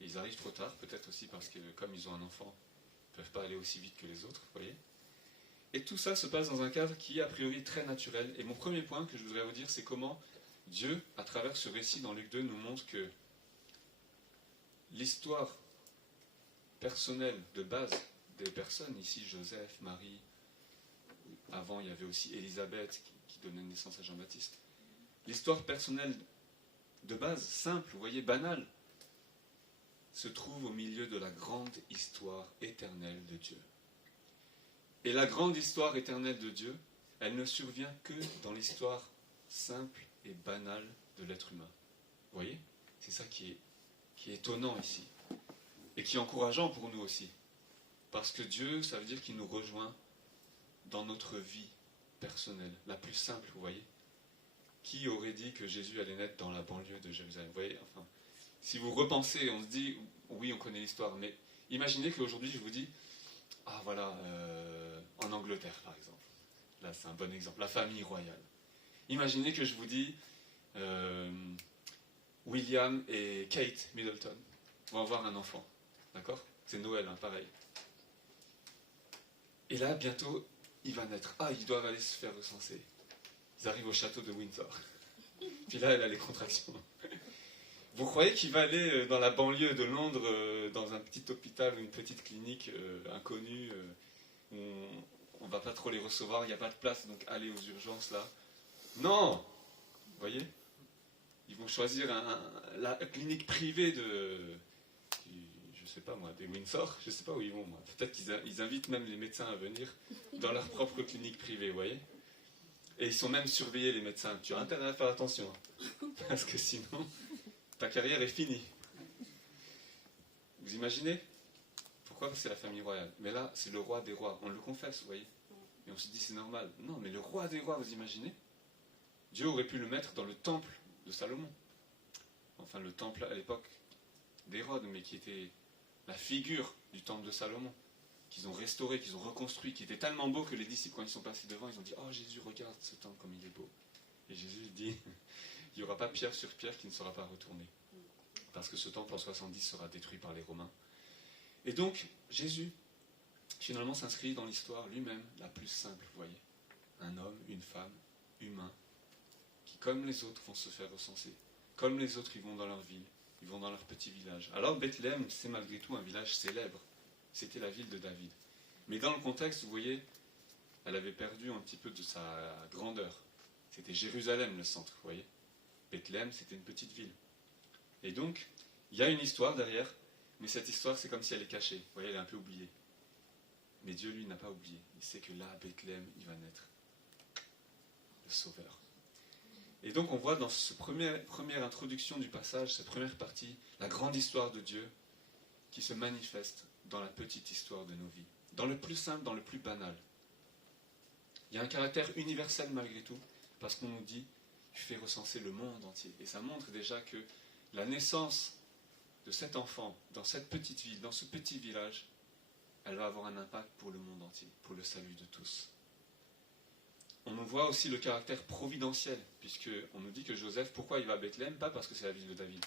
Et ils arrivent trop tard, peut-être aussi parce que comme ils ont un enfant, ils ne peuvent pas aller aussi vite que les autres. Vous voyez. Et tout ça se passe dans un cadre qui est a priori très naturel. Et mon premier point que je voudrais vous dire, c'est comment Dieu, à travers ce récit dans Luc 2, nous montre que l'histoire personnelle de base des personnes, ici Joseph, Marie, avant il y avait aussi Élisabeth qui donnait naissance à Jean-Baptiste, l'histoire personnelle de base, simple, vous voyez, banale, se trouve au milieu de la grande histoire éternelle de Dieu. Et la grande histoire éternelle de Dieu, elle ne survient que dans l'histoire simple et banale de l'être humain. Vous voyez? C'est ça qui est étonnant ici. Et qui est encourageant pour nous aussi. Parce que Dieu, ça veut dire qu'il nous rejoint dans notre vie personnelle, la plus simple, vous voyez. Qui aurait dit que Jésus allait naître dans la banlieue de Jérusalem? Vous voyez, enfin, si vous repensez, on se dit, oui, on connaît l'histoire, mais imaginez qu'aujourd'hui, je vous dis, ah voilà, en Angleterre, par exemple. Là, c'est un bon exemple, la famille royale. Imaginez que je vous dis, William et Kate Middleton vont avoir un enfant. D'accord? C'est Noël, hein, pareil. Et là, bientôt, il va naître. Ah, ils doivent aller se faire recenser. Ils arrivent au château de Windsor. Puis là, elle a les contractions. Vous croyez qu'il va aller dans la banlieue de Londres, dans un petit hôpital ou une petite clinique inconnue, où on ne va pas trop les recevoir, il n'y a pas de place, donc aller aux urgences là? Non! Vous voyez? Ils vont choisir la clinique privée je sais pas moi, des Windsor, je sais pas où ils vont moi. Peut-être qu'ils invitent même les médecins à venir dans leur propre clinique privée, vous voyez. Et ils sont même surveillés, les médecins. Tu as intérêt à faire attention, parce que sinon, ta carrière est finie. Vous imaginez? Pourquoi? Parce que c'est la famille royale. Mais là, c'est le roi des rois, on le confesse, vous voyez. Et on se dit c'est normal. Non, mais le roi des rois, vous imaginez? Dieu aurait pu le mettre dans le temple de Salomon. Enfin, le temple à l'époque d'Hérode, mais qui était la figure du temple de Salomon, qu'ils ont restauré, qu'ils ont reconstruit, qui était tellement beau que les disciples, quand ils sont passés devant, ils ont dit « Oh Jésus, regarde ce temple comme il est beau ». Et Jésus dit « Il n'y aura pas pierre sur pierre qui ne sera pas retourné. Parce que ce temple en 70 sera détruit par les Romains. » Et donc, Jésus, finalement, s'inscrit dans l'histoire lui-même la plus simple, vous voyez. Un homme, une femme, humain, qui, comme les autres, vont se faire recenser. Comme les autres, ils vont dans leur ville, ils vont dans leur petit village. Alors, Bethléem, c'est malgré tout un village célèbre. C'était la ville de David. Mais dans le contexte, vous voyez, elle avait perdu un petit peu de sa grandeur. C'était Jérusalem, le centre, vous voyez. Bethléem, c'était une petite ville. Et donc, il y a une histoire derrière, mais cette histoire, c'est comme si elle est cachée. Vous voyez, elle est un peu oubliée. Mais Dieu, lui, n'a pas oublié. Il sait que là, à Bethléem, il va naître le Sauveur. Et donc, on voit dans cette première introduction du passage, cette première partie, la grande histoire de Dieu qui se manifeste dans la petite histoire de nos vies. Dans le plus simple, dans le plus banal. Il y a un caractère universel malgré tout, parce qu'on nous dit, tu fais recenser le monde entier. Et ça montre déjà que la naissance de cet enfant, dans cette petite ville, dans ce petit village, elle va avoir un impact pour le monde entier, pour le salut de tous. On nous voit aussi le caractère providentiel, puisqu'on nous dit que Joseph, pourquoi il va à Bethléem? Pas parce que c'est la ville de David.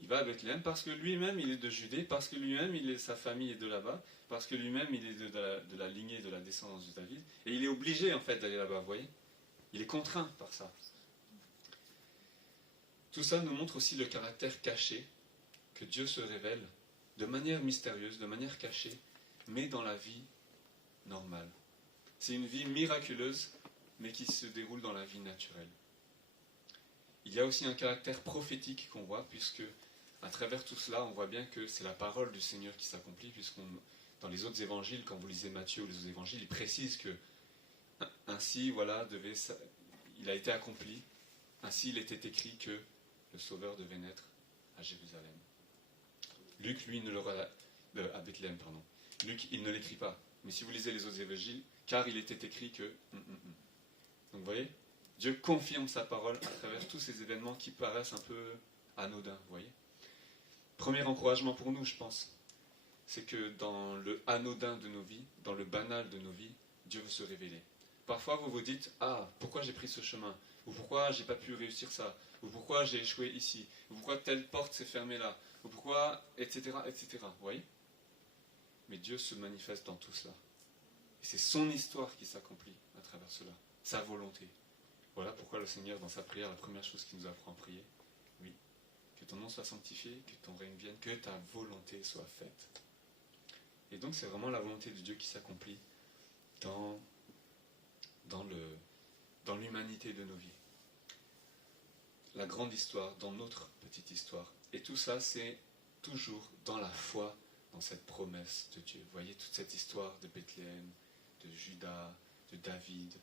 Il va à Bethléem parce que lui-même il est de Judée, parce que lui-même sa famille est de là-bas, parce que lui-même il est de la lignée, de la descendance de David, et il est obligé en fait d'aller là-bas, vous voyez? Il est contraint par ça. Tout ça nous montre aussi le caractère caché que Dieu se révèle de manière mystérieuse, de manière cachée, mais dans la vie normale. C'est une vie miraculeuse, mais qui se déroule dans la vie naturelle. Il y a aussi un caractère prophétique qu'on voit, puisque à travers tout cela, on voit bien que c'est la parole du Seigneur qui s'accomplit, dans les autres évangiles, quand vous lisez Matthieu ou les autres évangiles, il précise que ainsi, voilà, il a été accompli, ainsi il était écrit que le Sauveur devait naître à Jérusalem. Luc, lui, à Bethléem, pardon. Luc, il ne l'écrit pas. Mais si vous lisez les autres évangiles, car il était écrit que... Donc vous voyez, Dieu confirme sa parole à travers tous ces événements qui paraissent un peu anodins, vous voyez. Premier encouragement pour nous, je pense, c'est que dans le anodin de nos vies, dans le banal de nos vies, Dieu veut se révéler. Parfois vous vous dites, ah, pourquoi j'ai pris ce chemin? Ou pourquoi j'ai pas pu réussir ça? Ou pourquoi j'ai échoué ici? Ou pourquoi telle porte s'est fermée là? Ou pourquoi, etc., etc., vous voyez? Mais Dieu se manifeste dans tout cela. Et c'est son histoire qui s'accomplit à travers cela, sa volonté. Voilà pourquoi le Seigneur, dans sa prière, la première chose qu'il nous apprend à prier, oui, que ton nom soit sanctifié, que ton règne vienne, que ta volonté soit faite. Et donc c'est vraiment la volonté de Dieu qui s'accomplit dans l'humanité de nos vies. La grande histoire, dans notre petite histoire. Et tout ça, c'est toujours dans la foi, dans cette promesse de Dieu. Vous voyez toute cette histoire de Bethléem, de Judas, de David,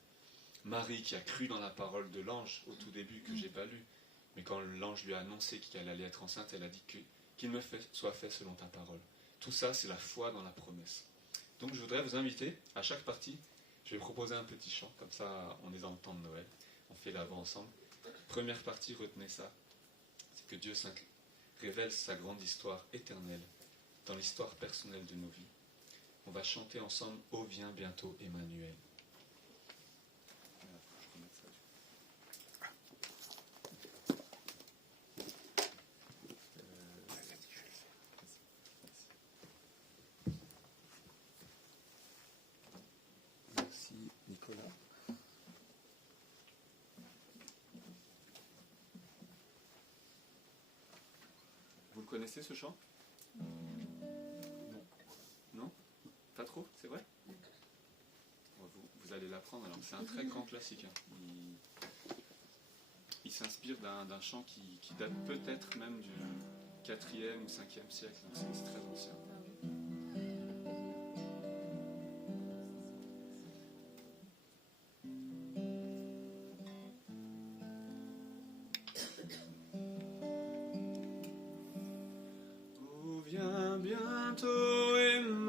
Marie qui a cru dans la parole de l'ange au tout début, que j'ai pas lu, mais quand l'ange lui a annoncé qu'elle allait être enceinte, elle a dit qu'il me soit fait selon ta parole. Tout ça, c'est la foi dans la promesse. Donc je voudrais vous inviter, à chaque partie, je vais proposer un petit chant, comme ça on est dans le temps de Noël, on fait l'avant ensemble. Première partie, retenez ça, c'est que Dieu révèle sa grande histoire éternelle dans l'histoire personnelle de nos vies. On va chanter ensemble « Ô viens bientôt Emmanuel ». Merci Nicolas. Vous le connaissez ce chant? Non? Pas trop, c'est vrai? Vous allez l'apprendre, alors c'est un très grand classique. Il s'inspire d'un chant qui date peut-être même du 4e ou 5e siècle, donc c'est très ancien. Oh, viens bientôt Emmanuel,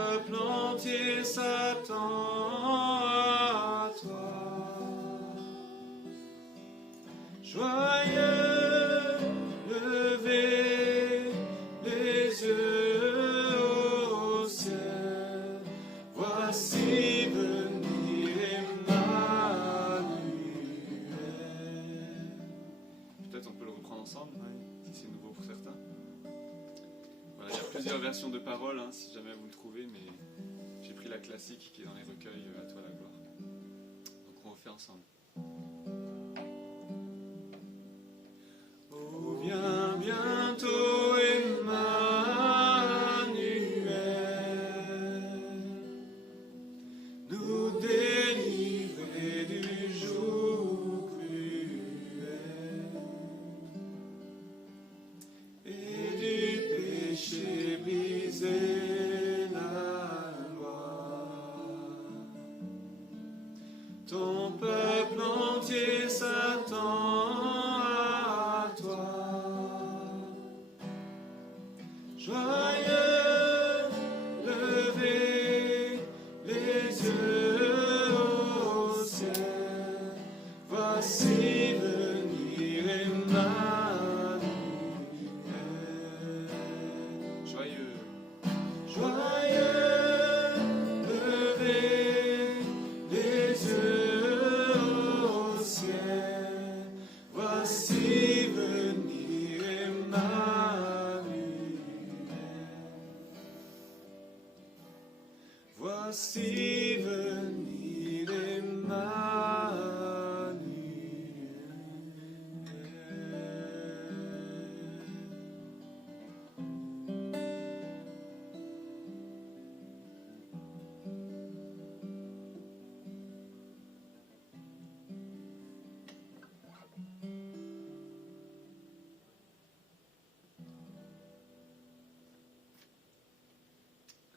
peuple entier s'attend à toi. Joyeux, levez les yeux au ciel, voici venir Emmanuel. Peut-être on peut le reprendre ensemble, si c'est nouveau pour certains. Voilà, il y a plusieurs versions de paroles, hein, si jamais vous le trouvez, mais j'ai pris la classique qui est dans les recueils À toi la gloire. Donc on refait ensemble. Oh, viens bientôt Emmanuel, nous délivrer du joug cruel et du péché briser la loi. Ton peuple entier s'attend à toi. Joyeux, levez les yeux au ciel, voici venir Emmanuel. Joyeux, joyeux, levez les yeux au ciel, voici venir Emmanuel. Voici venir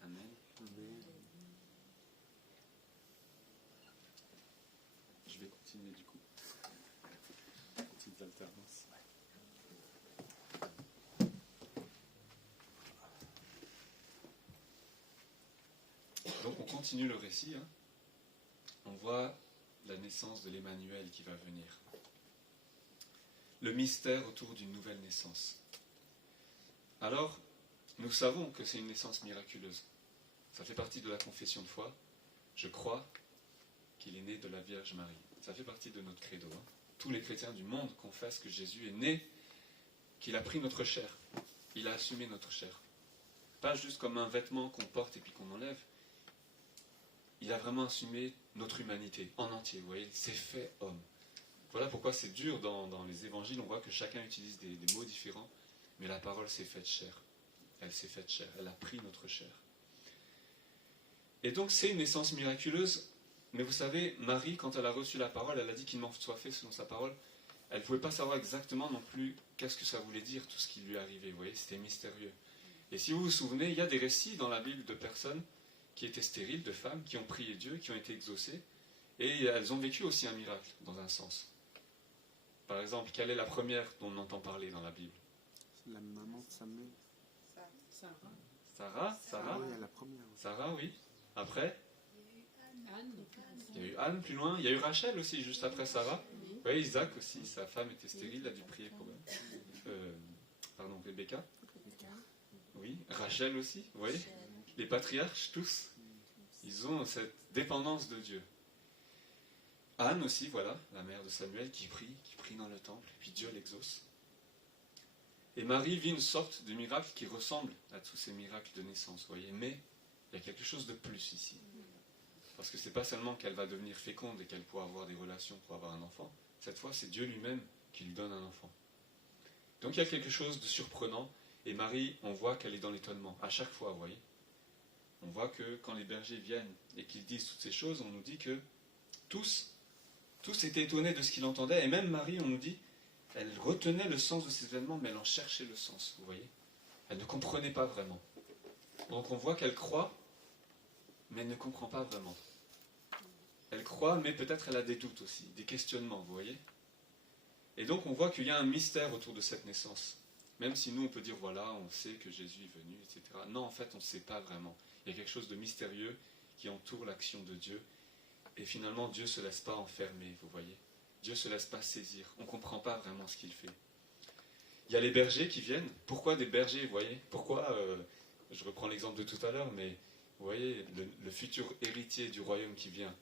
Amen. Je vais continuer du coup. Petites alternances. Donc on continue le récit. On voit la naissance de l'Emmanuel qui va venir. Le mystère autour d'une nouvelle naissance. Alors, nous savons que c'est une naissance miraculeuse. Ça fait partie de la confession de foi. Je crois qu'il est né de la Vierge Marie. Ça fait partie de notre credo. Tous les chrétiens du monde confessent que Jésus est né, qu'il a pris notre chair. Il a assumé notre chair. Pas juste comme un vêtement qu'on porte et puis qu'on enlève. Il a vraiment assumé notre humanité en entier. Vous voyez, c'est fait homme. Voilà pourquoi c'est dur dans les évangiles. On voit que chacun utilise des mots différents. Mais la parole s'est faite chair. Elle s'est faite chair. Elle a pris notre chair. Et donc c'est une naissance miraculeuse. Mais vous savez, Marie, quand elle a reçu la parole, elle a dit qu'il m'en soit fait selon sa parole. Elle ne pouvait pas savoir exactement non plus qu'est-ce que ça voulait dire, tout ce qui lui arrivait. Vous voyez, c'était mystérieux. Et si vous vous souvenez, il y a des récits dans la Bible de personnes qui étaient stériles, de femmes, qui ont prié Dieu, qui ont été exaucées. Et elles ont vécu aussi un miracle, dans un sens. Par exemple, quelle est la première dont on entend parler dans la Bible? La maman de Samuel. Sarah. Sarah, Oui, la première. Sarah, oui. Après, il y a eu Anne plus loin. Il y a eu Rachel aussi, juste après Sarah. Oui, Isaac aussi, sa femme était stérile, il a dû prier pour elle. Rebecca. Oui, Rachel aussi, vous voyez. Les patriarches, tous, ils ont cette dépendance de Dieu. Anne aussi, voilà, la mère de Samuel, qui prie dans le temple, et puis Dieu l'exauce. Et Marie vit une sorte de miracle qui ressemble à tous ces miracles de naissance, vous voyez. Mais il y a quelque chose de plus ici. Parce que ce n'est pas seulement qu'elle va devenir féconde et qu'elle pourra avoir des relations pour avoir un enfant. Cette fois, c'est Dieu lui-même qui lui donne un enfant. Donc il y a quelque chose de surprenant. Et Marie, on voit qu'elle est dans l'étonnement. À chaque fois, vous voyez. On voit que quand les bergers viennent et qu'ils disent toutes ces choses, on nous dit que tous étaient étonnés de ce qu'ils entendaient. Et même Marie, on nous dit, elle retenait le sens de ces événements, mais elle en cherchait le sens, vous voyez. Elle ne comprenait pas vraiment. Donc on voit qu'elle croit, mais elle ne comprend pas vraiment. Elle croit, mais peut-être elle a des doutes aussi, des questionnements, vous voyez. Et donc on voit qu'il y a un mystère autour de cette naissance. Même si nous on peut dire, voilà, on sait que Jésus est venu, etc. Non, en fait, on ne sait pas vraiment. Il y a quelque chose de mystérieux qui entoure l'action de Dieu. Et finalement, Dieu ne se laisse pas enfermer, vous voyez. Dieu ne se laisse pas saisir. On ne comprend pas vraiment ce qu'il fait. Il y a les bergers qui viennent. Pourquoi des bergers, vous voyez? Pourquoi, je reprends l'exemple de tout à l'heure, mais vous voyez, le futur héritier du royaume qui vient,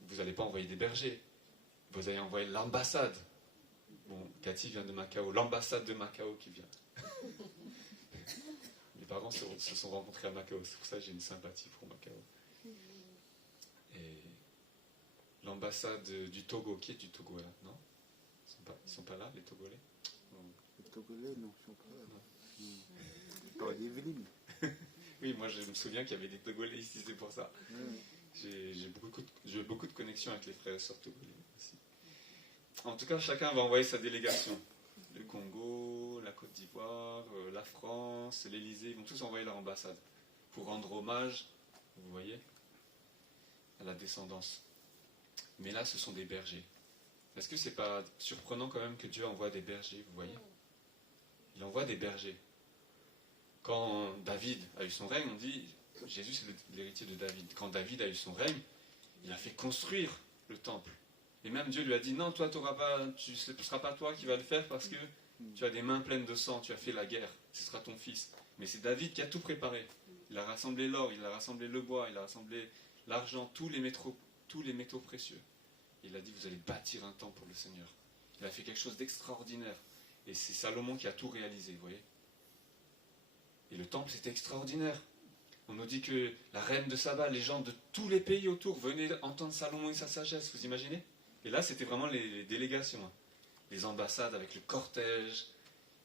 vous n'allez pas envoyer des bergers. Vous allez envoyer l'ambassade. Bon, Cathy vient de Macao, l'ambassade de Macao qui vient. Mes parents se sont rencontrés à Macao, c'est pour ça que j'ai une sympathie pour Macao. Et l'ambassade du Togo, qui est du Togo là, non? Ils sont pas là, les Togolais? Les Togolais, non, ils sont pas là. Dans Yvelines. Oui, moi je me souviens qu'il y avait des Togolais ici, c'est pour ça. J'ai beaucoup de connexions avec les frères et sœurs togolais aussi. En tout cas, chacun va envoyer sa délégation. Le Congo, la Côte d'Ivoire, la France, l'Élysée, ils vont tous envoyer leur ambassade pour rendre hommage, vous voyez, à la descendance. Mais là, ce sont des bergers. Est-ce que c'est pas surprenant quand même que Dieu envoie des bergers, vous voyez? Il envoie des bergers. Quand David a eu son règne, on dit, Jésus c'est l'héritier de David. Quand David a eu son règne, il a fait construire le temple. Et même Dieu lui a dit, non, toi, ce ne sera pas toi qui vas le faire parce que tu as des mains pleines de sang, tu as fait la guerre, ce sera ton fils. Mais c'est David qui a tout préparé. Il a rassemblé l'or, il a rassemblé le bois, il a rassemblé l'argent, tous les métaux précieux. Il a dit, vous allez bâtir un temple pour le Seigneur. Il a fait quelque chose d'extraordinaire. Et c'est Salomon qui a tout réalisé, vous voyez. Et le temple, c'était extraordinaire. On nous dit que la reine de Saba, les gens de tous les pays autour venaient entendre Salomon et sa sagesse, vous imaginez? Et là, c'était vraiment les délégations. Les ambassades avec le cortège.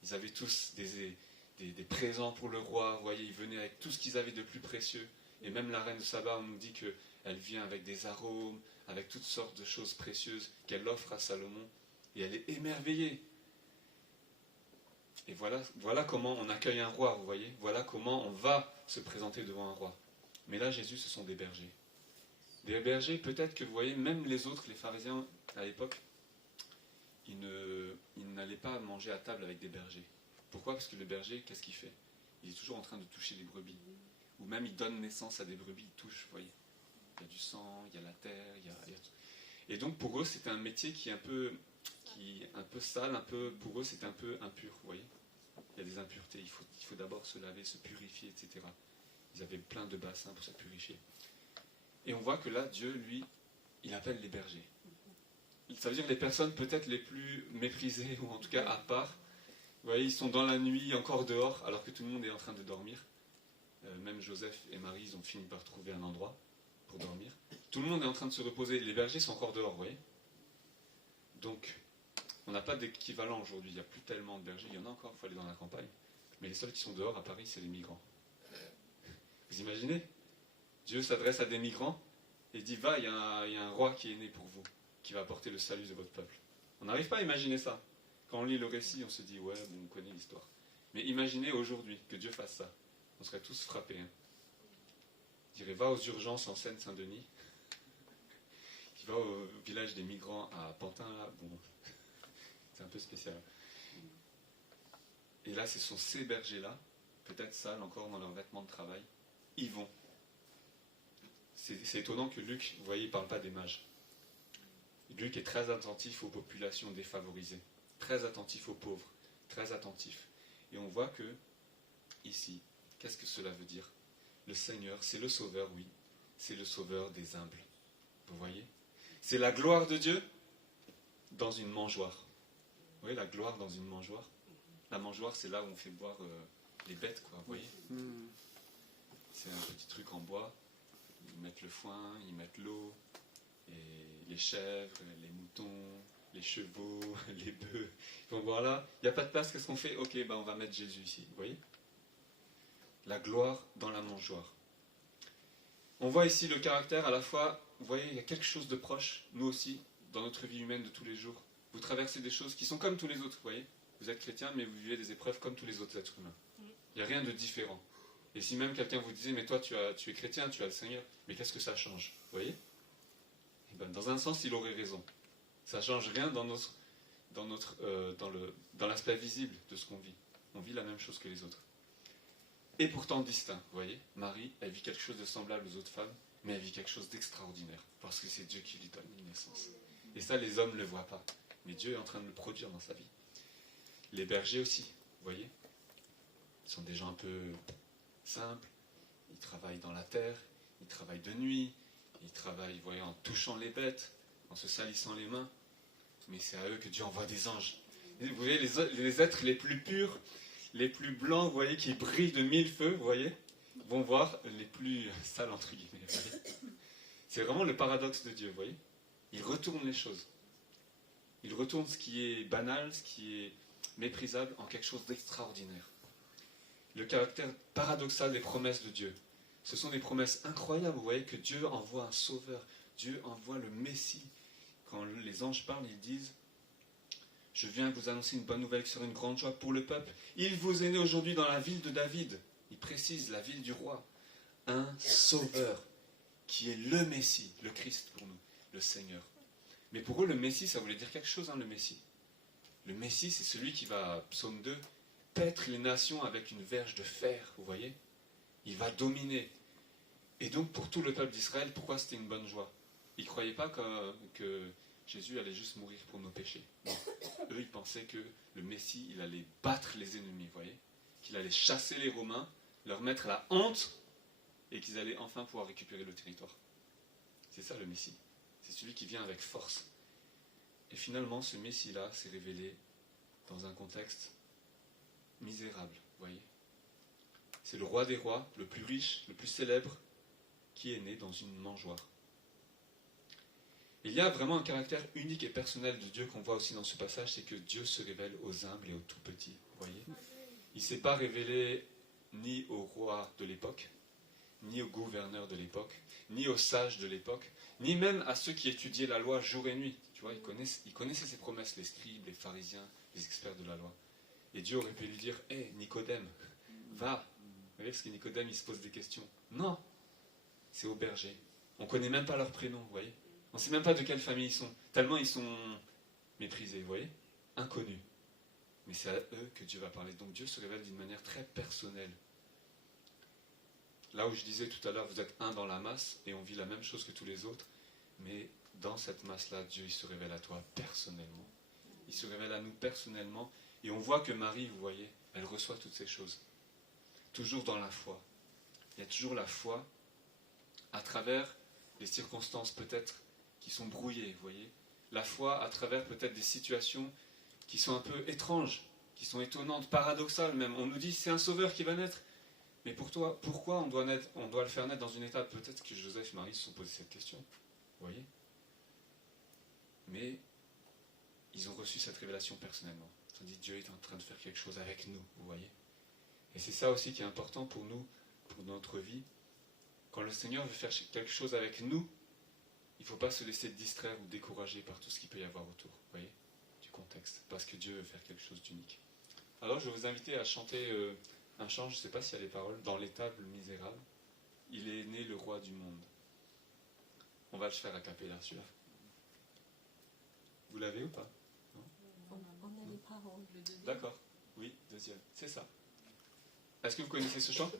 Ils avaient tous des présents pour le roi. Vous voyez, ils venaient avec tout ce qu'ils avaient de plus précieux. Et même la reine de Saba, on nous dit qu'elle vient avec des arômes, avec toutes sortes de choses précieuses qu'elle offre à Salomon. Et elle est émerveillée. Et voilà comment on accueille un roi, vous voyez. Voilà comment on va se présenter devant un roi. Mais là, Jésus, ce sont des bergers. Des bergers, peut-être que vous voyez, même les autres, les pharisiens à l'époque, ils n'allaient pas manger à table avec des bergers. Pourquoi? Parce que le berger, qu'est-ce qu'il fait? Il est toujours en train de toucher les brebis. Ou même il donne naissance à des brebis, il touche, vous voyez. Il y a du sang, il y a la terre, il y a tout. Et donc pour eux, c'était un métier qui est un peu sale, pour eux, c'était un peu impur, vous voyez. Il y a des impuretés, il faut d'abord se laver, se purifier, etc. Ils avaient plein de bassins pour se purifier. Et on voit que là, Dieu, lui, il appelle les bergers. Ça veut dire les personnes peut-être les plus méprisées, ou en tout cas à part. Vous voyez, ils sont dans la nuit, encore dehors, alors que tout le monde est en train de dormir. Même Joseph et Marie, ils ont fini par trouver un endroit pour dormir. Tout le monde est en train de se reposer. Les bergers sont encore dehors, vous voyez. Donc, on n'a pas d'équivalent aujourd'hui. Il n'y a plus tellement de bergers. Il y en a encore, il faut aller dans la campagne. Mais les seuls qui sont dehors à Paris, c'est les migrants. Vous imaginez? Dieu s'adresse à des migrants et dit, va, il y a un roi qui est né pour vous, qui va apporter le salut de votre peuple. On n'arrive pas à imaginer ça. Quand on lit le récit, on se dit, ouais, bon, on connaît l'histoire. Mais imaginez aujourd'hui que Dieu fasse ça. On serait tous frappés. Hein. Il dirait, va aux urgences en Seine-Saint-Denis, qui va au village des migrants à Pantin, là, bon, c'est un peu spécial. Et là, ce sont ces bergers-là, peut-être sales encore dans leurs vêtements de travail, ils vont. C'est étonnant que Luc, vous voyez, il ne parle pas des mages. Luc est très attentif aux populations défavorisées, très attentif aux pauvres, très attentif. Et on voit que, ici, qu'est-ce que cela veut dire? Le Seigneur, c'est le Sauveur, oui, c'est le Sauveur des humbles. Vous voyez? C'est la gloire de Dieu dans une mangeoire. Vous voyez la gloire dans une mangeoire? La mangeoire, c'est là où on fait boire les bêtes, quoi, vous voyez? C'est un petit truc en bois. Ils mettent le foin, ils mettent l'eau, et les chèvres, les moutons, les chevaux, les bœufs. Ils vont voir là, il n'y a pas de place, qu'est-ce qu'on fait? Ok, ben on va mettre Jésus ici, vous voyez? La gloire dans la mangeoire. On voit ici le caractère à la fois, vous voyez, il y a quelque chose de proche, nous aussi, dans notre vie humaine de tous les jours. Vous traversez des choses qui sont comme tous les autres, vous voyez? Vous êtes chrétien, mais vous vivez des épreuves comme tous les autres êtres humains. Il n'y a rien de différent. Et si même quelqu'un vous disait, mais toi tu es chrétien, tu as le Seigneur, mais qu'est-ce que ça change? Vous voyez? Et ben, dans un sens, il aurait raison. Ça ne change rien dans l'aspect visible de ce qu'on vit. On vit la même chose que les autres. et pourtant distincts. Vous voyez, Marie, elle vit quelque chose de semblable aux autres femmes, mais elle vit quelque chose d'extraordinaire, parce que c'est Dieu qui lui donne une naissance. Et ça, les hommes ne le voient pas, mais Dieu est en train de le produire dans sa vie. Les bergers aussi, vous voyez, ils sont des gens un peu simples, ils travaillent dans la terre, ils travaillent de nuit, ils travaillent, vous voyez, en touchant les bêtes, en se salissant les mains, mais c'est à eux que Dieu envoie des anges. Et vous voyez, les êtres les plus purs, les plus blancs, vous voyez, qui brillent de 1000 feux, vous voyez, vont voir les plus sales, entre guillemets. Vous voyez. C'est vraiment le paradoxe de Dieu, vous voyez. Il retourne les choses. Il retourne ce qui est banal, ce qui est méprisable, en quelque chose d'extraordinaire. Le caractère paradoxal des promesses de Dieu. Ce sont des promesses incroyables, vous voyez, que Dieu envoie un sauveur. Dieu envoie le Messie. Quand les anges parlent, ils disent « Je viens vous annoncer une bonne nouvelle qui sera une grande joie pour le peuple. Il vous est né aujourd'hui dans la ville de David. » Il précise la ville du roi. Un sauveur qui est le Messie, le Christ pour nous, le Seigneur. Mais pour eux, le Messie, ça voulait dire quelque chose, hein, le Messie. Le Messie, c'est celui qui va, psaume 2, paître les nations avec une verge de fer, vous voyez. Il va dominer. Et donc, pour tout le peuple d'Israël, pourquoi c'était une bonne joie? Ils ne croyaient pas que Jésus allait juste mourir pour nos péchés. Non. Eux, ils pensaient que le Messie, il allait battre les ennemis, vous voyez. Qu'il allait chasser les Romains, leur mettre la honte, et qu'ils allaient enfin pouvoir récupérer le territoire. C'est ça le Messie. C'est celui qui vient avec force. Et finalement, ce Messie-là s'est révélé dans un contexte misérable, vous voyez. C'est le roi des rois, le plus riche, le plus célèbre, qui est né dans une mangeoire. Il y a vraiment un caractère unique et personnel de Dieu qu'on voit aussi dans ce passage, c'est que Dieu se révèle aux humbles et aux tout petits, vous voyez. Il ne s'est pas révélé ni au roi de l'époque, ni aux gouverneurs de l'époque, ni aux sages de l'époque, ni même à ceux qui étudiaient la loi jour et nuit. Tu vois, ils connaissaient ses promesses, les scribes, les pharisiens, les experts de la loi. Et Dieu aurait pu lui dire, hé, Nicodème, va. Vous voyez, parce que Nicodème, il se pose des questions. Non, c'est aux bergers. On ne connaît même pas leur prénom, vous voyez. On ne sait même pas de quelle famille ils sont. Tellement ils sont méprisés, vous voyez, inconnus. Mais c'est à eux que Dieu va parler. Donc Dieu se révèle d'une manière très personnelle. Là où je disais tout à l'heure, vous êtes un dans la masse, et on vit la même chose que tous les autres, mais dans cette masse-là, Dieu il se révèle à toi personnellement. Il se révèle à nous personnellement, et on voit que Marie, vous voyez, elle reçoit toutes ces choses. Toujours dans la foi. Il y a toujours la foi à travers les circonstances peut-être qui sont brouillées, vous voyez. La foi à travers peut-être des situations qui sont un peu étranges, qui sont étonnantes, paradoxales même. On nous dit c'est un sauveur qui va naître. Mais pour toi, pourquoi on doit le faire naître dans une étape? Peut-être que Joseph et Marie se sont posé cette question. Vous voyez? Mais ils ont reçu cette révélation personnellement. Ils ont dit Dieu est en train de faire quelque chose avec nous, vous voyez? Et c'est ça aussi qui est important pour nous, pour notre vie. Quand le Seigneur veut faire quelque chose avec nous, il ne faut pas se laisser distraire ou décourager par tout ce qu'il peut y avoir autour, vous voyez, du contexte, parce que Dieu veut faire quelque chose d'unique. Alors je vais vous inviter à chanter un chant, je ne sais pas s'il y a les paroles, dans l'étable misérable, il est né le roi du monde. On va le faire a cappella, celui-là. Vous l'avez ou pas? On a les paroles. D'accord, oui, deuxième, c'est ça. Est-ce que vous connaissez ce chant?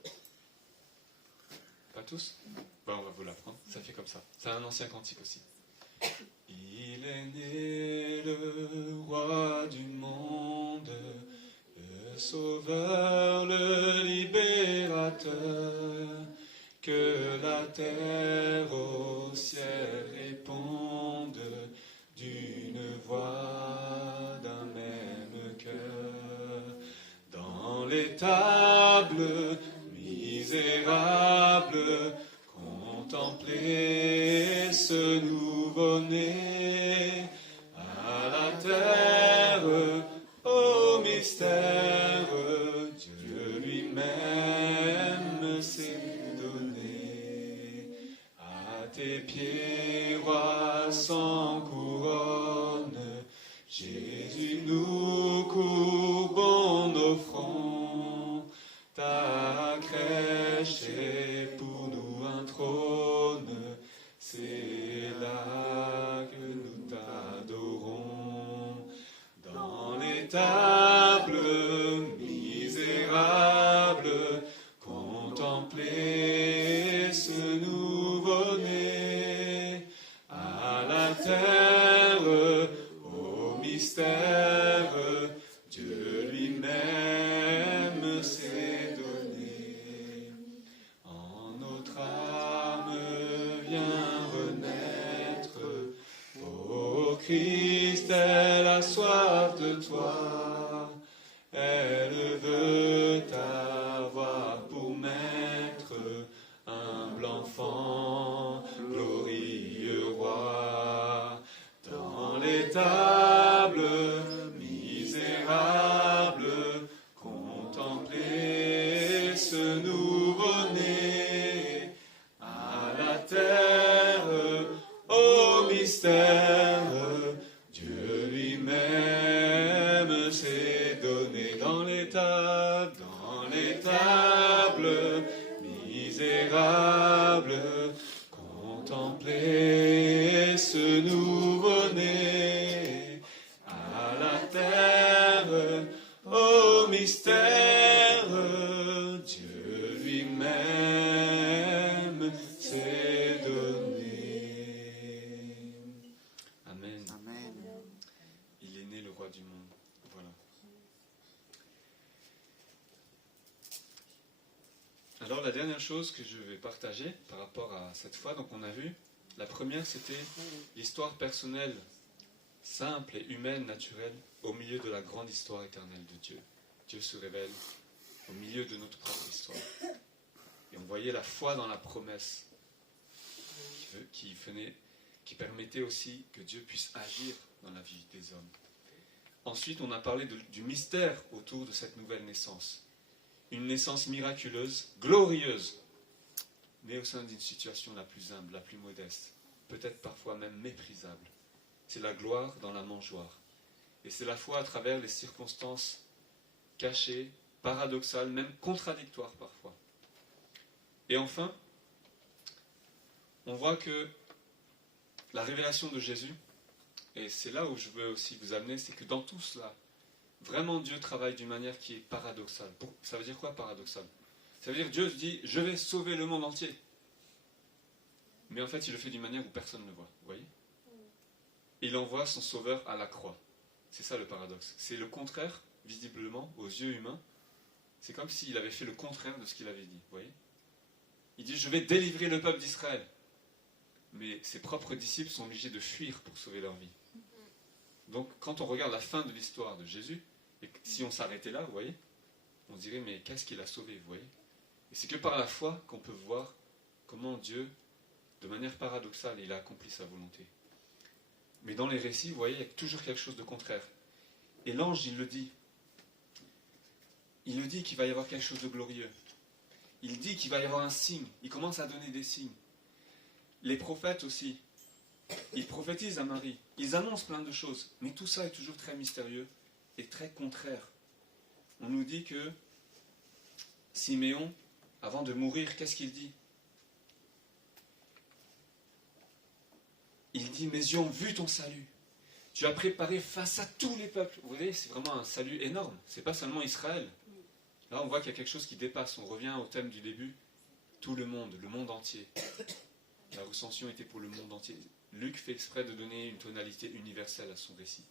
Pas tous? Ben, on va vous l'apprendre, ça fait comme ça. C'est un ancien cantique aussi. Il est né le roi du monde, le sauveur, le libérateur, que la terre au ciel réponde d'une voix, d'un même cœur. Dans l'étable misérable, contemplez ce nouveau-né à la terre, au mystère, Dieu lui-même s'est donné. À tes pieds, roi sans couronne, Jésus, nous courbons nos fronts. Ta crèche est pour nous un trône, c'est là que nous t'adorons. Dans l'étable misérable, nouveau-né. À la terre, au mystère, Dieu lui-même s'est donné. En notre âme vient renaître, ô Christ, elle a soif de toi. Elle veut avoir pour maître, humble enfant, glorieux roi. Dans les tables misérables, contemplez ce nouveau-né. À la terre, au mystère, Dieu lui-même s'est donné. Dans les tables misérables, contemplez ce nouveau-né. À la terre, au mystère, Dieu lui-même s'est donné. Amen. Amen. Il est né le roi du monde. Voilà. Alors la dernière chose que je vais partager par rapport à cette foi, donc on a vu, la première c'était l'histoire personnelle, simple et humaine, naturelle, au milieu de la grande histoire éternelle de Dieu. Dieu se révèle au milieu de notre propre histoire. Et on voyait la foi dans la promesse qui permettait aussi que Dieu puisse agir dans la vie des hommes. Ensuite, on a parlé du mystère autour de cette nouvelle naissance. Une naissance miraculeuse, glorieuse, mais au sein d'une situation la plus humble, la plus modeste, peut-être parfois même méprisable. C'est la gloire dans la mangeoire. Et c'est la foi à travers les circonstances cachées, paradoxales, même contradictoires parfois. Et enfin, on voit que la révélation de Jésus, et c'est là où je veux aussi vous amener, c'est que dans tout cela, vraiment Dieu travaille d'une manière qui est paradoxale. Ça veut dire quoi paradoxal? Ça veut dire que Dieu se dit, je vais sauver le monde entier. Mais en fait, il le fait d'une manière où personne ne le voit. Vous voyez? Il envoie son sauveur à la croix. C'est ça le paradoxe. C'est le contraire, visiblement, aux yeux humains. C'est comme s'il avait fait le contraire de ce qu'il avait dit. Vous voyez? Il dit, je vais délivrer le peuple d'Israël. Mais ses propres disciples sont obligés de fuir pour sauver leur vie. Donc, quand on regarde la fin de l'histoire de Jésus, et si on s'arrêtait là, vous voyez, on se dirait, mais qu'est-ce qu'il a sauvé, vous voyez? Et c'est que par la foi qu'on peut voir comment Dieu, de manière paradoxale, il a accompli sa volonté. Mais dans les récits, vous voyez, il y a toujours quelque chose de contraire. Et l'ange, il le dit. Il le dit qu'il va y avoir quelque chose de glorieux. Il dit qu'il va y avoir un signe. Il commence à donner des signes. Les prophètes aussi, ils prophétisent à Marie. Ils annoncent plein de choses. Mais tout ça est toujours très mystérieux et très contraire. On nous dit que Siméon, avant de mourir, qu'est-ce qu'il dit? Il dit, mes yeux ont vu ton salut. Tu as préparé face à tous les peuples. Vous voyez, c'est vraiment un salut énorme. C'est pas seulement Israël. Là, on voit qu'il y a quelque chose qui dépasse. On revient au thème du début. Tout le monde entier. La recension était pour le monde entier. Luc fait exprès de donner une tonalité universelle à son récit.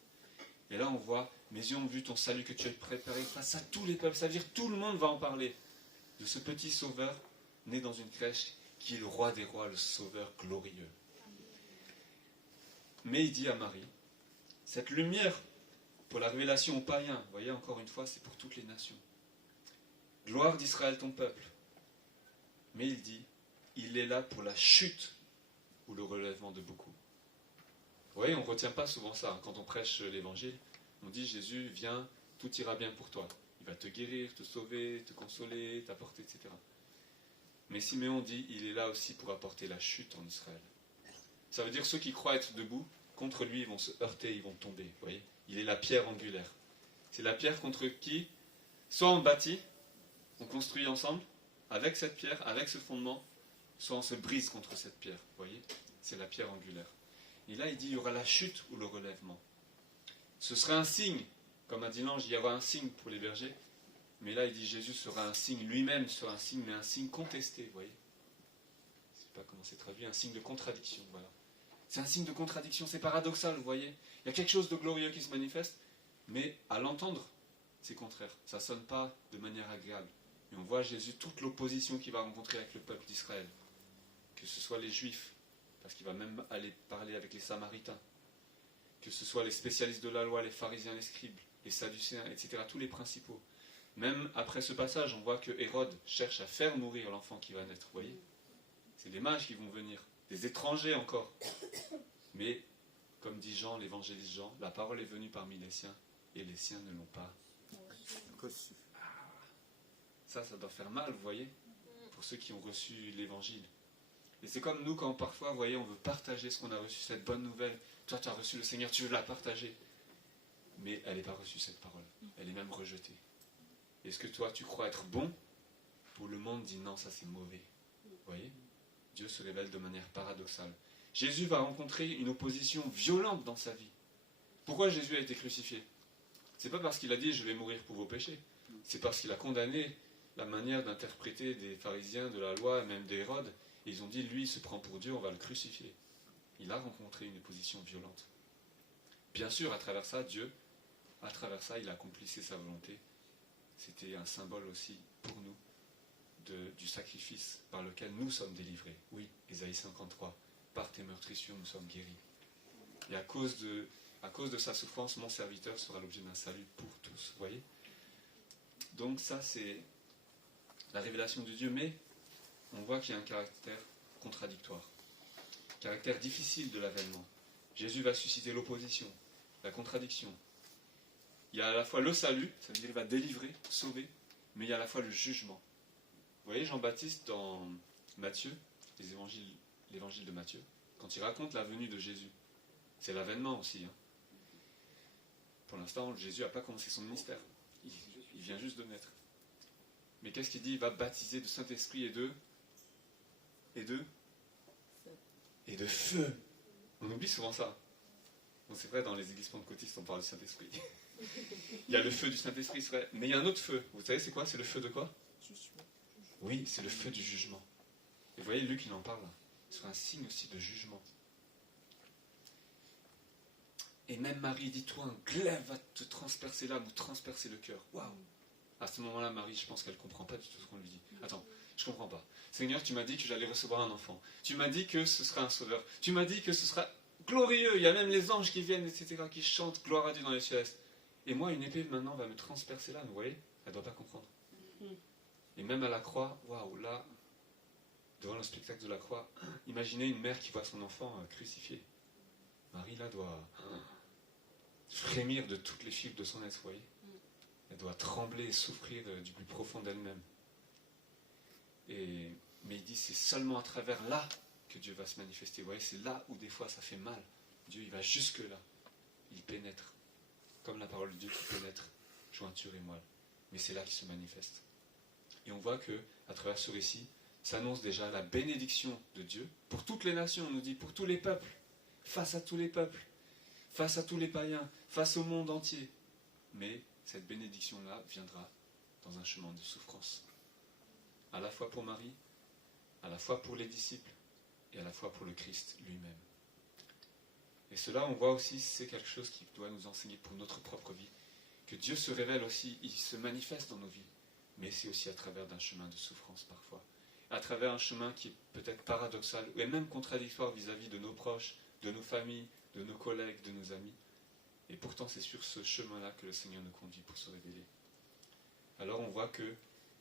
Et là, on voit, mes yeux ont vu ton salut que tu as préparé face à tous les peuples. Ça veut dire que tout le monde va en parler. De ce petit sauveur, né dans une crèche, qui est le roi des rois, le sauveur glorieux. Mais il dit à Marie, cette lumière pour la révélation aux païens, vous voyez encore une fois, c'est pour toutes les nations. Gloire d'Israël ton peuple. Mais il dit, il est là pour la chute ou le relèvement de beaucoup. Vous voyez, on ne retient pas souvent ça. Quand on prêche l'évangile, on dit Jésus, viens, tout ira bien pour toi. Il va te guérir, te sauver, te consoler, t'apporter, etc. Mais Siméon dit, il est là aussi pour apporter la chute en Israël. Ça veut dire ceux qui croient être debout, contre lui, ils vont se heurter, ils vont tomber. Vous voyez, il est la pierre angulaire. C'est la pierre contre qui, soit on bâtit, on construit ensemble, avec cette pierre, avec ce fondement, soit on se brise contre cette pierre. Vous voyez, c'est la pierre angulaire. Et là, il dit, il y aura la chute ou le relèvement. Ce sera un signe, comme a dit l'ange, il y aura un signe pour les bergers. Mais là, il dit, Jésus sera un signe, lui-même sera un signe, mais un signe contesté, vous voyez. sais pas comment c'est traduit, un signe de contradiction, voilà. C'est un signe de contradiction, c'est paradoxal, vous voyez. Il y a quelque chose de glorieux qui se manifeste, mais à l'entendre, c'est contraire. Ça ne sonne pas de manière agréable. Et on voit Jésus, toute l'opposition qu'il va rencontrer avec le peuple d'Israël. Que ce soit les Juifs, parce qu'il va même aller parler avec les Samaritains. Que ce soit les spécialistes de la loi, les pharisiens, les scribes, les sadducéens, etc., tous les principaux. Même après ce passage, on voit que Hérode cherche à faire mourir l'enfant qui va naître, vous voyez. C'est des mages qui vont venir, des étrangers encore. Mais, comme dit Jean, l'évangéliste Jean, la parole est venue parmi les siens, et les siens ne l'ont pas Reçu. Ça doit faire mal, vous voyez, pour ceux qui ont reçu l'évangile. Et c'est comme nous, quand parfois, vous voyez, on veut partager ce qu'on a reçu, cette bonne nouvelle. Toi, tu as reçu le Seigneur, tu veux la partager. Mais elle n'est pas reçue, cette parole. Elle est même rejetée. Est-ce que toi, tu crois être bon? Pour le monde dit non, ça c'est mauvais. Vous voyez? Dieu se révèle de manière paradoxale. Jésus va rencontrer une opposition violente dans sa vie. Pourquoi Jésus a été crucifié? C'est pas parce qu'il a dit je vais mourir pour vos péchés. C'est parce qu'il a condamné la manière d'interpréter des pharisiens, de la loi, même d'Hérode. Et ils ont dit lui il se prend pour Dieu, on va le crucifier. Il a rencontré une opposition violente. Bien sûr, à travers ça, Dieu, à travers ça, il accomplissait sa volonté. C'était un symbole aussi pour nous du sacrifice par lequel nous sommes délivrés. Oui, Ésaïe 53, par tes meurtrissures nous sommes guéris. Et à cause de sa souffrance, mon serviteur sera l'objet d'un salut pour tous. Vous voyez? Donc ça, c'est la révélation de Dieu, mais on voit qu'il y a un caractère contradictoire, caractère difficile de l'avènement. Jésus va susciter l'opposition, la contradiction. Il y a à la fois le salut, ça veut dire qu'il va délivrer, sauver, mais il y a à la fois le jugement. Vous voyez Jean-Baptiste dans Matthieu, l'évangile de Matthieu, quand il raconte la venue de Jésus, c'est l'avènement aussi. Pour l'instant, Jésus n'a pas commencé son ministère. Il vient juste de naître. Mais qu'est-ce qu'il dit? Il va baptiser de Saint-Esprit et de feu. On oublie souvent ça. Bon, c'est vrai, dans les églises pentecôtistes, on parle du Saint-Esprit. Il y a le feu du Saint-Esprit, c'est vrai. Mais il y a un autre feu. Vous savez, c'est quoi? C'est le feu de quoi? Oui, c'est le feu du jugement. Et vous voyez, Luc, il en parle. Ce sera un signe aussi de jugement. Et même Marie dit, toi, un glaive va te transpercer l'âme ou transpercer le cœur. Waouh! À ce moment-là, Marie, je pense qu'elle ne comprend pas du tout ce qu'on lui dit. Attends, je ne comprends pas. Seigneur, tu m'as dit que j'allais recevoir un enfant. Tu m'as dit que ce sera un sauveur. Tu m'as dit que ce sera glorieux. Il y a même les anges qui viennent, etc., qui chantent gloire à Dieu dans les cieux. Et moi, une épée maintenant va me transpercer l'âme. Vous voyez? Elle ne doit pas comprendre. Et même à la croix, waouh, là, devant le spectacle de la croix, imaginez une mère qui voit son enfant crucifié. Marie, là, doit frémir de toutes les fibres de son être, vous voyez. Elle doit trembler et souffrir du plus profond d'elle-même. Mais il dit, c'est seulement à travers là que Dieu va se manifester. Vous voyez, c'est là où des fois ça fait mal. Dieu, il va jusque là. Il pénètre. Comme la parole de Dieu qui pénètre jointure et moelle. Mais c'est là qu'il se manifeste. Et on voit que, à travers ce récit, s'annonce déjà la bénédiction de Dieu pour toutes les nations, on nous dit, pour tous les peuples, face à tous les peuples, face à tous les païens, face au monde entier. Mais cette bénédiction-là viendra dans un chemin de souffrance. À la fois pour Marie, à la fois pour les disciples, et à la fois pour le Christ lui-même. Et cela, on voit aussi, c'est quelque chose qui doit nous enseigner pour notre propre vie, que Dieu se révèle aussi, il se manifeste dans nos vies, mais c'est aussi à travers d'un chemin de souffrance parfois, à travers un chemin qui est peut-être paradoxal, et même contradictoire vis-à-vis de nos proches, de nos familles, de nos collègues, de nos amis. Et pourtant, c'est sur ce chemin-là que le Seigneur nous conduit pour se révéler. Alors on voit que,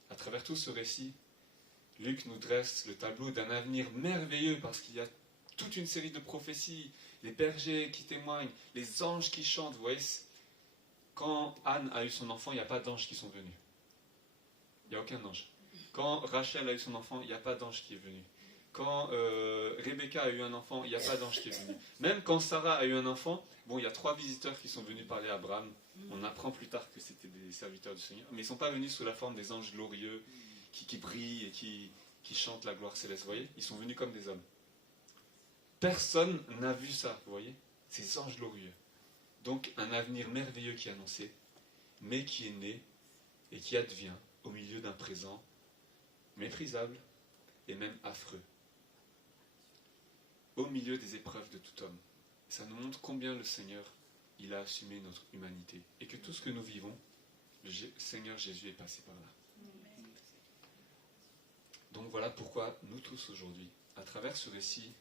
à travers tout ce récit, Luc nous dresse le tableau d'un avenir merveilleux, parce qu'il y a toute une série de prophéties, les bergers qui témoignent, les anges qui chantent. Vous voyez, quand Anne a eu son enfant, il n'y a pas d'anges qui sont venus. Il n'y a aucun ange. Quand Rachel a eu son enfant, il n'y a pas d'ange qui est venu. Quand Rebecca a eu un enfant, il n'y a pas d'ange qui est venu. Même quand Sarah a eu un enfant, bon, il y a 3 visiteurs qui sont venus parler à Abraham. On apprend plus tard que c'était des serviteurs du Seigneur. Mais ils ne sont pas venus sous la forme des anges glorieux qui brillent et qui chantent la gloire céleste. Vous voyez, ils sont venus comme des hommes. Personne n'a vu ça, vous voyez, ces anges glorieux. Donc un avenir merveilleux qui est annoncé, mais qui est né et qui advient au milieu d'un présent méprisable et même affreux. au milieu des épreuves de tout homme. Ça nous montre combien le Seigneur, il a assumé notre humanité. Et que tout ce que nous vivons, le Seigneur Jésus est passé par là. Donc voilà pourquoi nous tous aujourd'hui, à travers ce récit,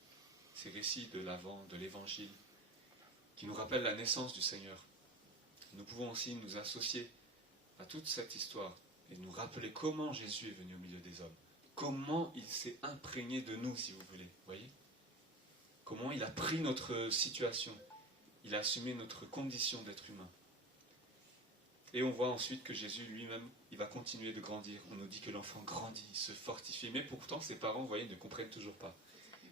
ces récits de l'Avent, de l'Évangile, qui nous rappellent la naissance du Seigneur, nous pouvons aussi nous associer à toute cette histoire et nous rappeler comment Jésus est venu au milieu des hommes. Comment il s'est imprégné de nous, si vous voulez. Voyez ? Comment il a pris notre situation. Il a assumé notre condition d'être humain. Et on voit ensuite que Jésus lui-même, il va continuer de grandir. On nous dit que l'enfant grandit, se fortifie. Mais pourtant, ses parents, vous voyez, ne comprennent toujours pas.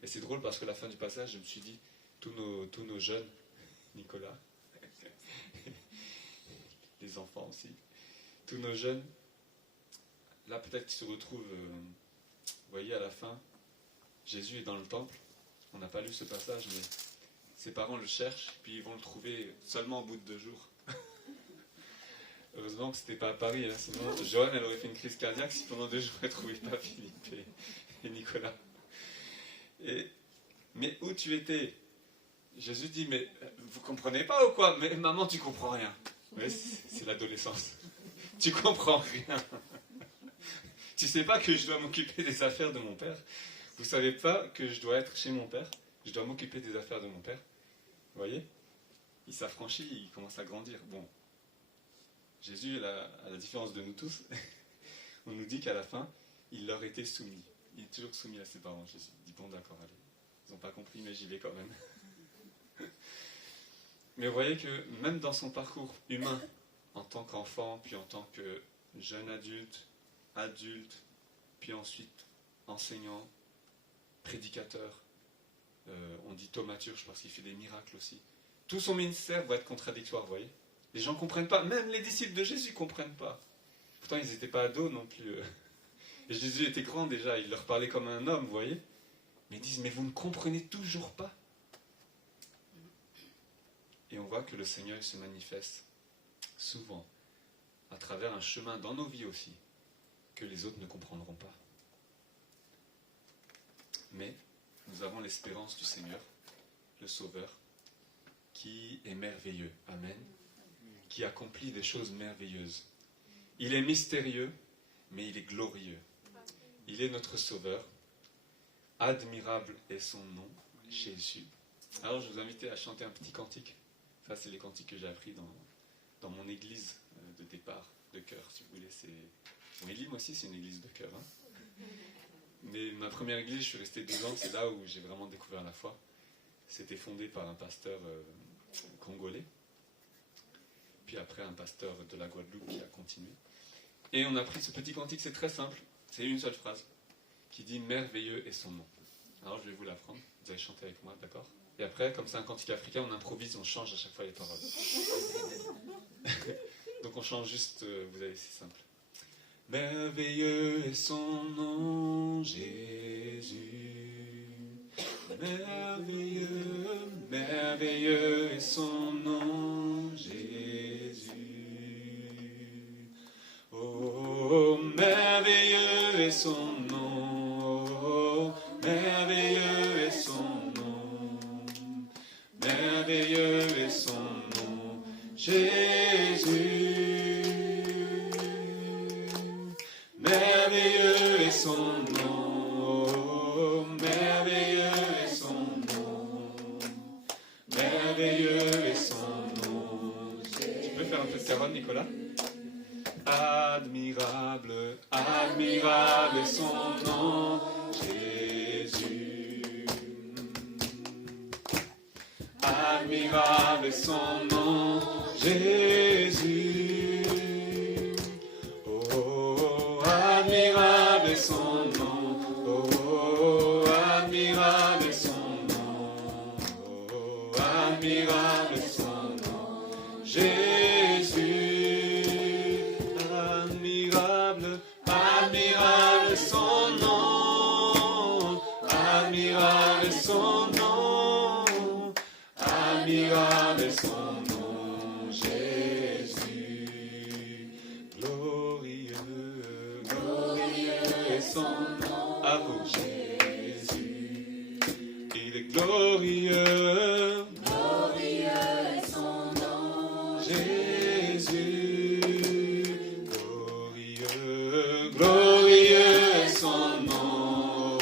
Et c'est drôle parce que à la fin du passage, je me suis dit, tous nos jeunes, Nicolas, les enfants aussi, tous nos jeunes, là peut-être qu'ils se retrouvent, vous voyez, à la fin, Jésus est dans le temple. On n'a pas lu ce passage, mais ses parents le cherchent, puis ils vont le trouver seulement au bout de 2 jours. Heureusement que ce n'était pas à Paris, hein, sinon Joanne, elle aurait fait une crise cardiaque si pendant 2 jours elle ne trouvait pas Philippe et Nicolas. Mais où tu étais? Jésus dit, mais vous comprenez pas ou quoi? Mais maman, tu comprends rien. Ouais, c'est l'adolescence. Tu comprends rien. Tu sais pas que je dois m'occuper des affaires de mon père? Vous savez pas que je dois être chez mon père? Je dois m'occuper des affaires de mon père? Vous voyez? Il s'affranchit, il commence à grandir. Bon, Jésus, à la différence de nous tous, on nous dit qu'à la fin, il leur était soumis. Il est toujours soumis à ses parents, Jésus. Il dit, bon d'accord, allez. Ils n'ont pas compris, mais j'y vais quand même. Mais vous voyez que même dans son parcours humain, en tant qu'enfant, puis en tant que jeune adulte, puis ensuite enseignant, prédicateur, on dit thaumaturge parce qu'il fait des miracles aussi. Tout son ministère va être contradictoire, vous voyez. Les gens ne comprennent pas, même les disciples de Jésus ne comprennent pas. Pourtant, ils n'étaient pas ados non plus. Et Jésus était grand déjà, il leur parlait comme un homme, vous voyez. Mais ils disent, mais vous ne comprenez toujours pas. Et on voit que le Seigneur se manifeste souvent à travers un chemin dans nos vies aussi, que les autres ne comprendront pas. Mais nous avons l'espérance du Seigneur, le Sauveur, qui est merveilleux. Amen. Qui accomplit des choses merveilleuses. Il est mystérieux, mais il est glorieux. Il est notre Sauveur. Admirable est son nom, Jésus. Alors je vous invite à chanter un petit cantique. Ça, c'est les cantiques que j'ai appris dans mon église de départ, de cœur, si vous voulez. Bon, Elie, moi aussi, c'est une église de cœur. Hein. Mais ma première église, je suis resté 2 ans, c'est là où j'ai vraiment découvert la foi. C'était fondé par un pasteur congolais. Puis après, un pasteur de la Guadeloupe qui a continué. Et on a pris ce petit cantique, c'est très simple. C'est une seule phrase qui dit « Merveilleux est son nom ». Alors je vais vous l'apprendre, vous allez chanter avec moi, d'accord? Et après, comme c'est un cantique africain, on improvise, on change à chaque fois les paroles. Donc on change juste, vous allez, c'est simple. Merveilleux est son nom, Jésus. Merveilleux, merveilleux est son nom, Jésus. Oh, merveilleux est son nom, oh, merveilleux est son nom. Merveilleux est son nom, Jésus. Merveilleux est son nom, oh, merveilleux est son nom. Merveilleux est son nom. Tu peux faire un peu de caronne, Nicolas? Admirable, admirable est son nom, Jésus. Admirable est son nom, Jésus. Oh, admirable est son nom. Oh, admirable est son nom. Oh, admirable est son nom, Jésus. Admirable, admirable est son nom. Admirable est son nom. Admirable est son nom, Jésus. Glorieux, glorieux est son nom, à vous, Jésus. Il est glorieux, Glorieux est son nom. Jésus, glorieux, glorieux est son nom,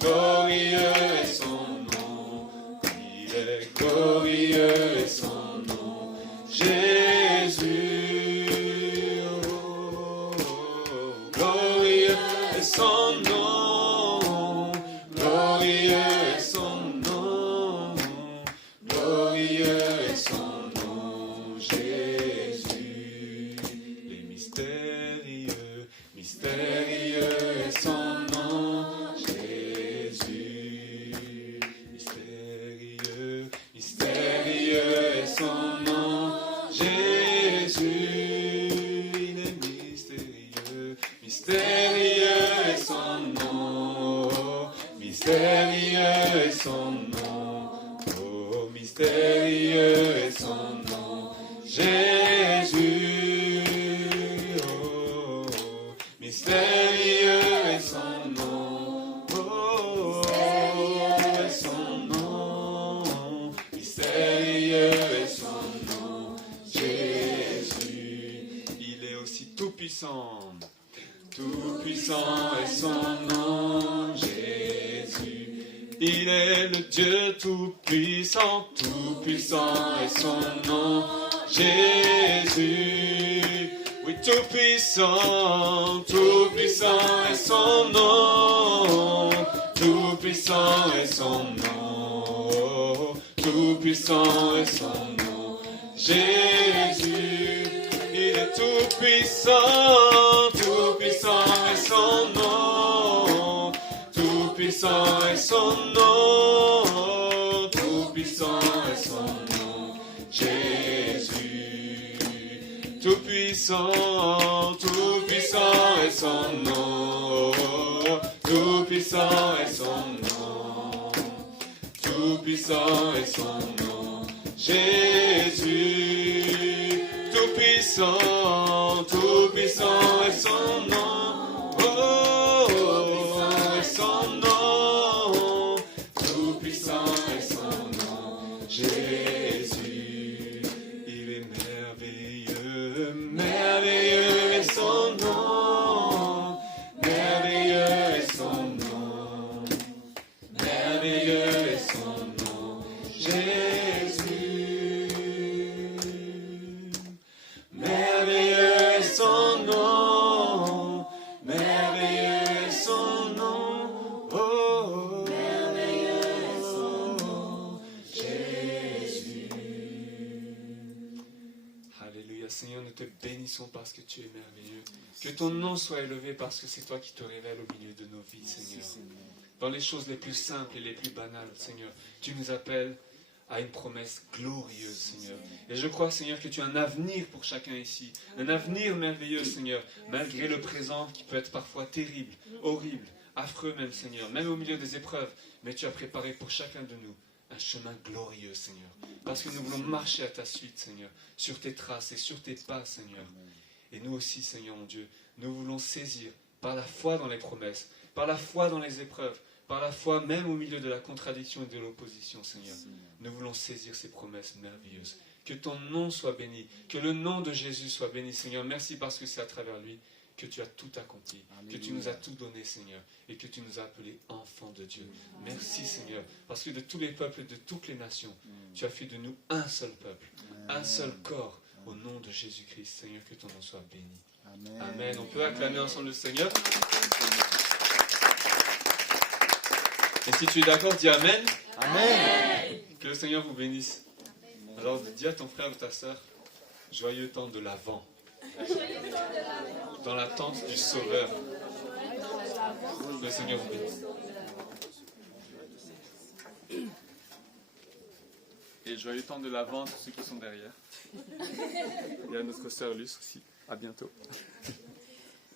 glorieux est son nom, il est glorieux est son nom, Jésus, glorieux est son nom, glorieux est son nom, glorieux est son nom, Jésus. Les mystérieux, mystérieux est son nom, Jésus. Mystérieux, mystérieux est son nom, Jésus. Il est mystérieux, mystérieux est son nom, mystérieux est son nom, oh mystérieux est son nom, Jésus, oh mystérieux est son nom, oh est son nom, mystérieux est son nom, Jésus, il est aussi tout puissant. Tout puissant est son nom, Jésus. Il est le Dieu tout puissant est son nom, Jésus. Oui, tout puissant est son nom, tout puissant est son nom, tout puissant est son nom, Jésus. Il est tout puissant est son nom, tout puissant est son nom, tout puissant est son nom, Jésus. Tout puissant est son nom, tout puissant est son nom, tout puissant est son nom, Jésus. Tout puissant est son nom, oh, est son nom, tout puissant est son nom, Jésus. Il est merveilleux, merveilleux est son nom, merveilleux est son nom, merveilleux est son nom, Jésus. Merveilleux est son nom, merveilleux est son nom, oh, merveilleux est son nom, Jésus. Alléluia, Seigneur, nous te bénissons parce que tu es merveilleux. Que ton nom soit élevé parce que c'est toi qui te révèles au milieu de nos vies, Seigneur. Dans les choses les plus simples et les plus banales, Seigneur, tu nous appelles à une promesse glorieuse, Seigneur. Et je crois, Seigneur, que tu as un avenir pour chacun ici. Un avenir merveilleux, Seigneur, malgré le présent qui peut être parfois terrible, horrible, affreux même, Seigneur, même au milieu des épreuves. Mais tu as préparé pour chacun de nous un chemin glorieux, Seigneur. Parce que nous voulons marcher à ta suite, Seigneur, sur tes traces et sur tes pas, Seigneur. Et nous aussi, Seigneur mon Dieu, nous voulons saisir par la foi dans les promesses, par la foi dans les épreuves, par la foi même au milieu de la contradiction et de l'opposition, Seigneur. Nous voulons saisir ces promesses merveilleuses. Que ton nom soit béni, que le nom de Jésus soit béni, Seigneur. Merci parce que c'est à travers lui que tu as tout accompli, que tu nous as tout donné, Seigneur, et que tu nous as appelés enfants de Dieu. Merci, Seigneur, parce que de tous les peuples et de toutes les nations, tu as fait de nous un seul peuple, un seul corps, au nom de Jésus-Christ. Seigneur, que ton nom soit béni. Amen. On peut acclamer ensemble le Seigneur. Et si tu es d'accord, dis Amen. Amen. Que le Seigneur vous bénisse. Alors dis à ton frère ou ta sœur, joyeux temps de l'Avent. Dans l'attente du Sauveur. Que le Seigneur vous bénisse. Et joyeux temps de l'Avent à tous ceux qui sont derrière. Et à notre sœur Luce aussi. À bientôt.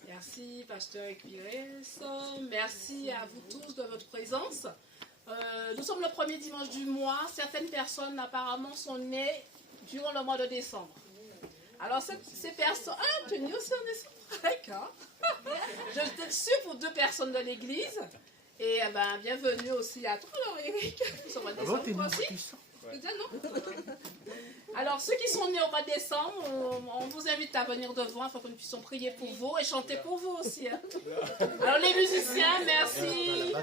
Merci, pasteur Equires. Merci à vous tous de votre présence. Nous sommes le premier dimanche du mois. Certaines personnes apparemment sont nées durant le mois de décembre. Alors ces personnes... Ah, tu es née aussi en décembre. D'accord. Je suis pour 2 personnes de l'église Et bienvenue aussi à toi, alors, Eric. On va descendre toi aussi. Non. Alors, ceux qui sont venus au mois de décembre, on vous invite à venir devant afin que nous puissions prier pour vous et chanter pour vous aussi. Hein. Alors, les musiciens, merci.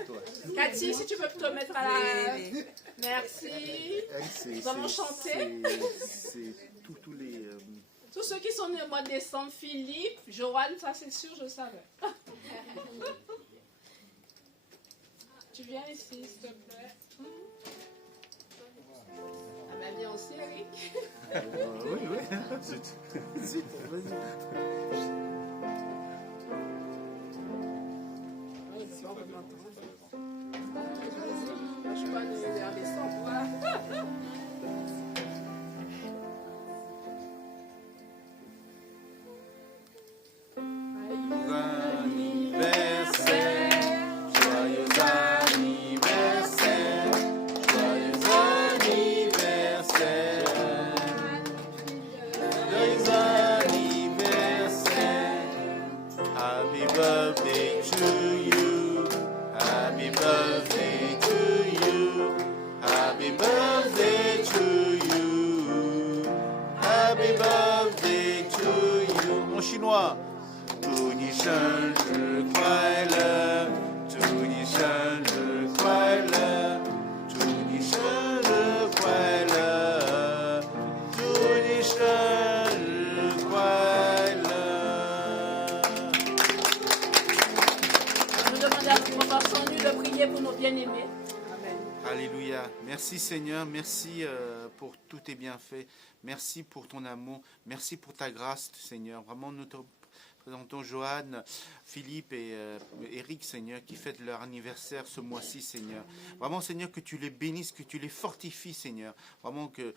Cathy, si tu peux te mettre à la... Merci. Nous allons chanter. C'est tous les... Tous ceux qui sont nés au mois de décembre, Philippe, Joanne, ça c'est sûr, je savais. Tu viens ici, s'il te plaît. Ah ben viens aussi, Eric. oui. Zut, vas-y. Je suis pas née en décembre. Chinois. 祝你生日快乐，祝你生日快乐，祝你生日快乐，祝你生日快乐。 Nous demandons à votre enfant nu de prier pour nos bien-aimés. Amen. Alléluia. Merci Seigneur, merci pour tous tes bienfaits. Merci pour ton amour, merci pour ta grâce Seigneur. Vraiment nous te présentons Joanne, Philippe et Eric Seigneur qui fêtent leur anniversaire ce mois-ci Seigneur. Vraiment Seigneur que tu les bénisses, que tu les fortifies Seigneur. Vraiment qu'ils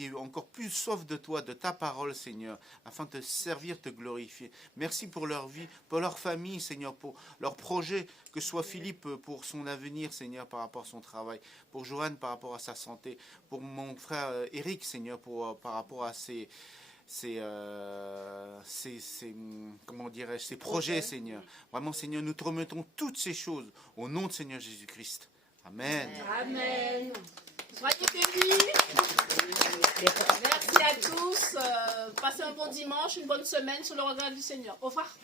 aient encore plus soif de toi, de ta parole Seigneur, afin de te servir, te glorifier. Merci pour leur vie, pour leur famille Seigneur, pour leur projet, que ce soit Philippe pour son avenir Seigneur par rapport à son travail, pour Joanne par rapport à sa santé, pour mon frère Eric Seigneur par rapport à ses projets Seigneur. Vraiment Seigneur, nous te remettons toutes ces choses au nom de Seigneur Jésus-Christ. Amen. Amen. Soyez bénis. Merci à tous. Passez un bon dimanche, une bonne semaine sous le regard du Seigneur. Au revoir.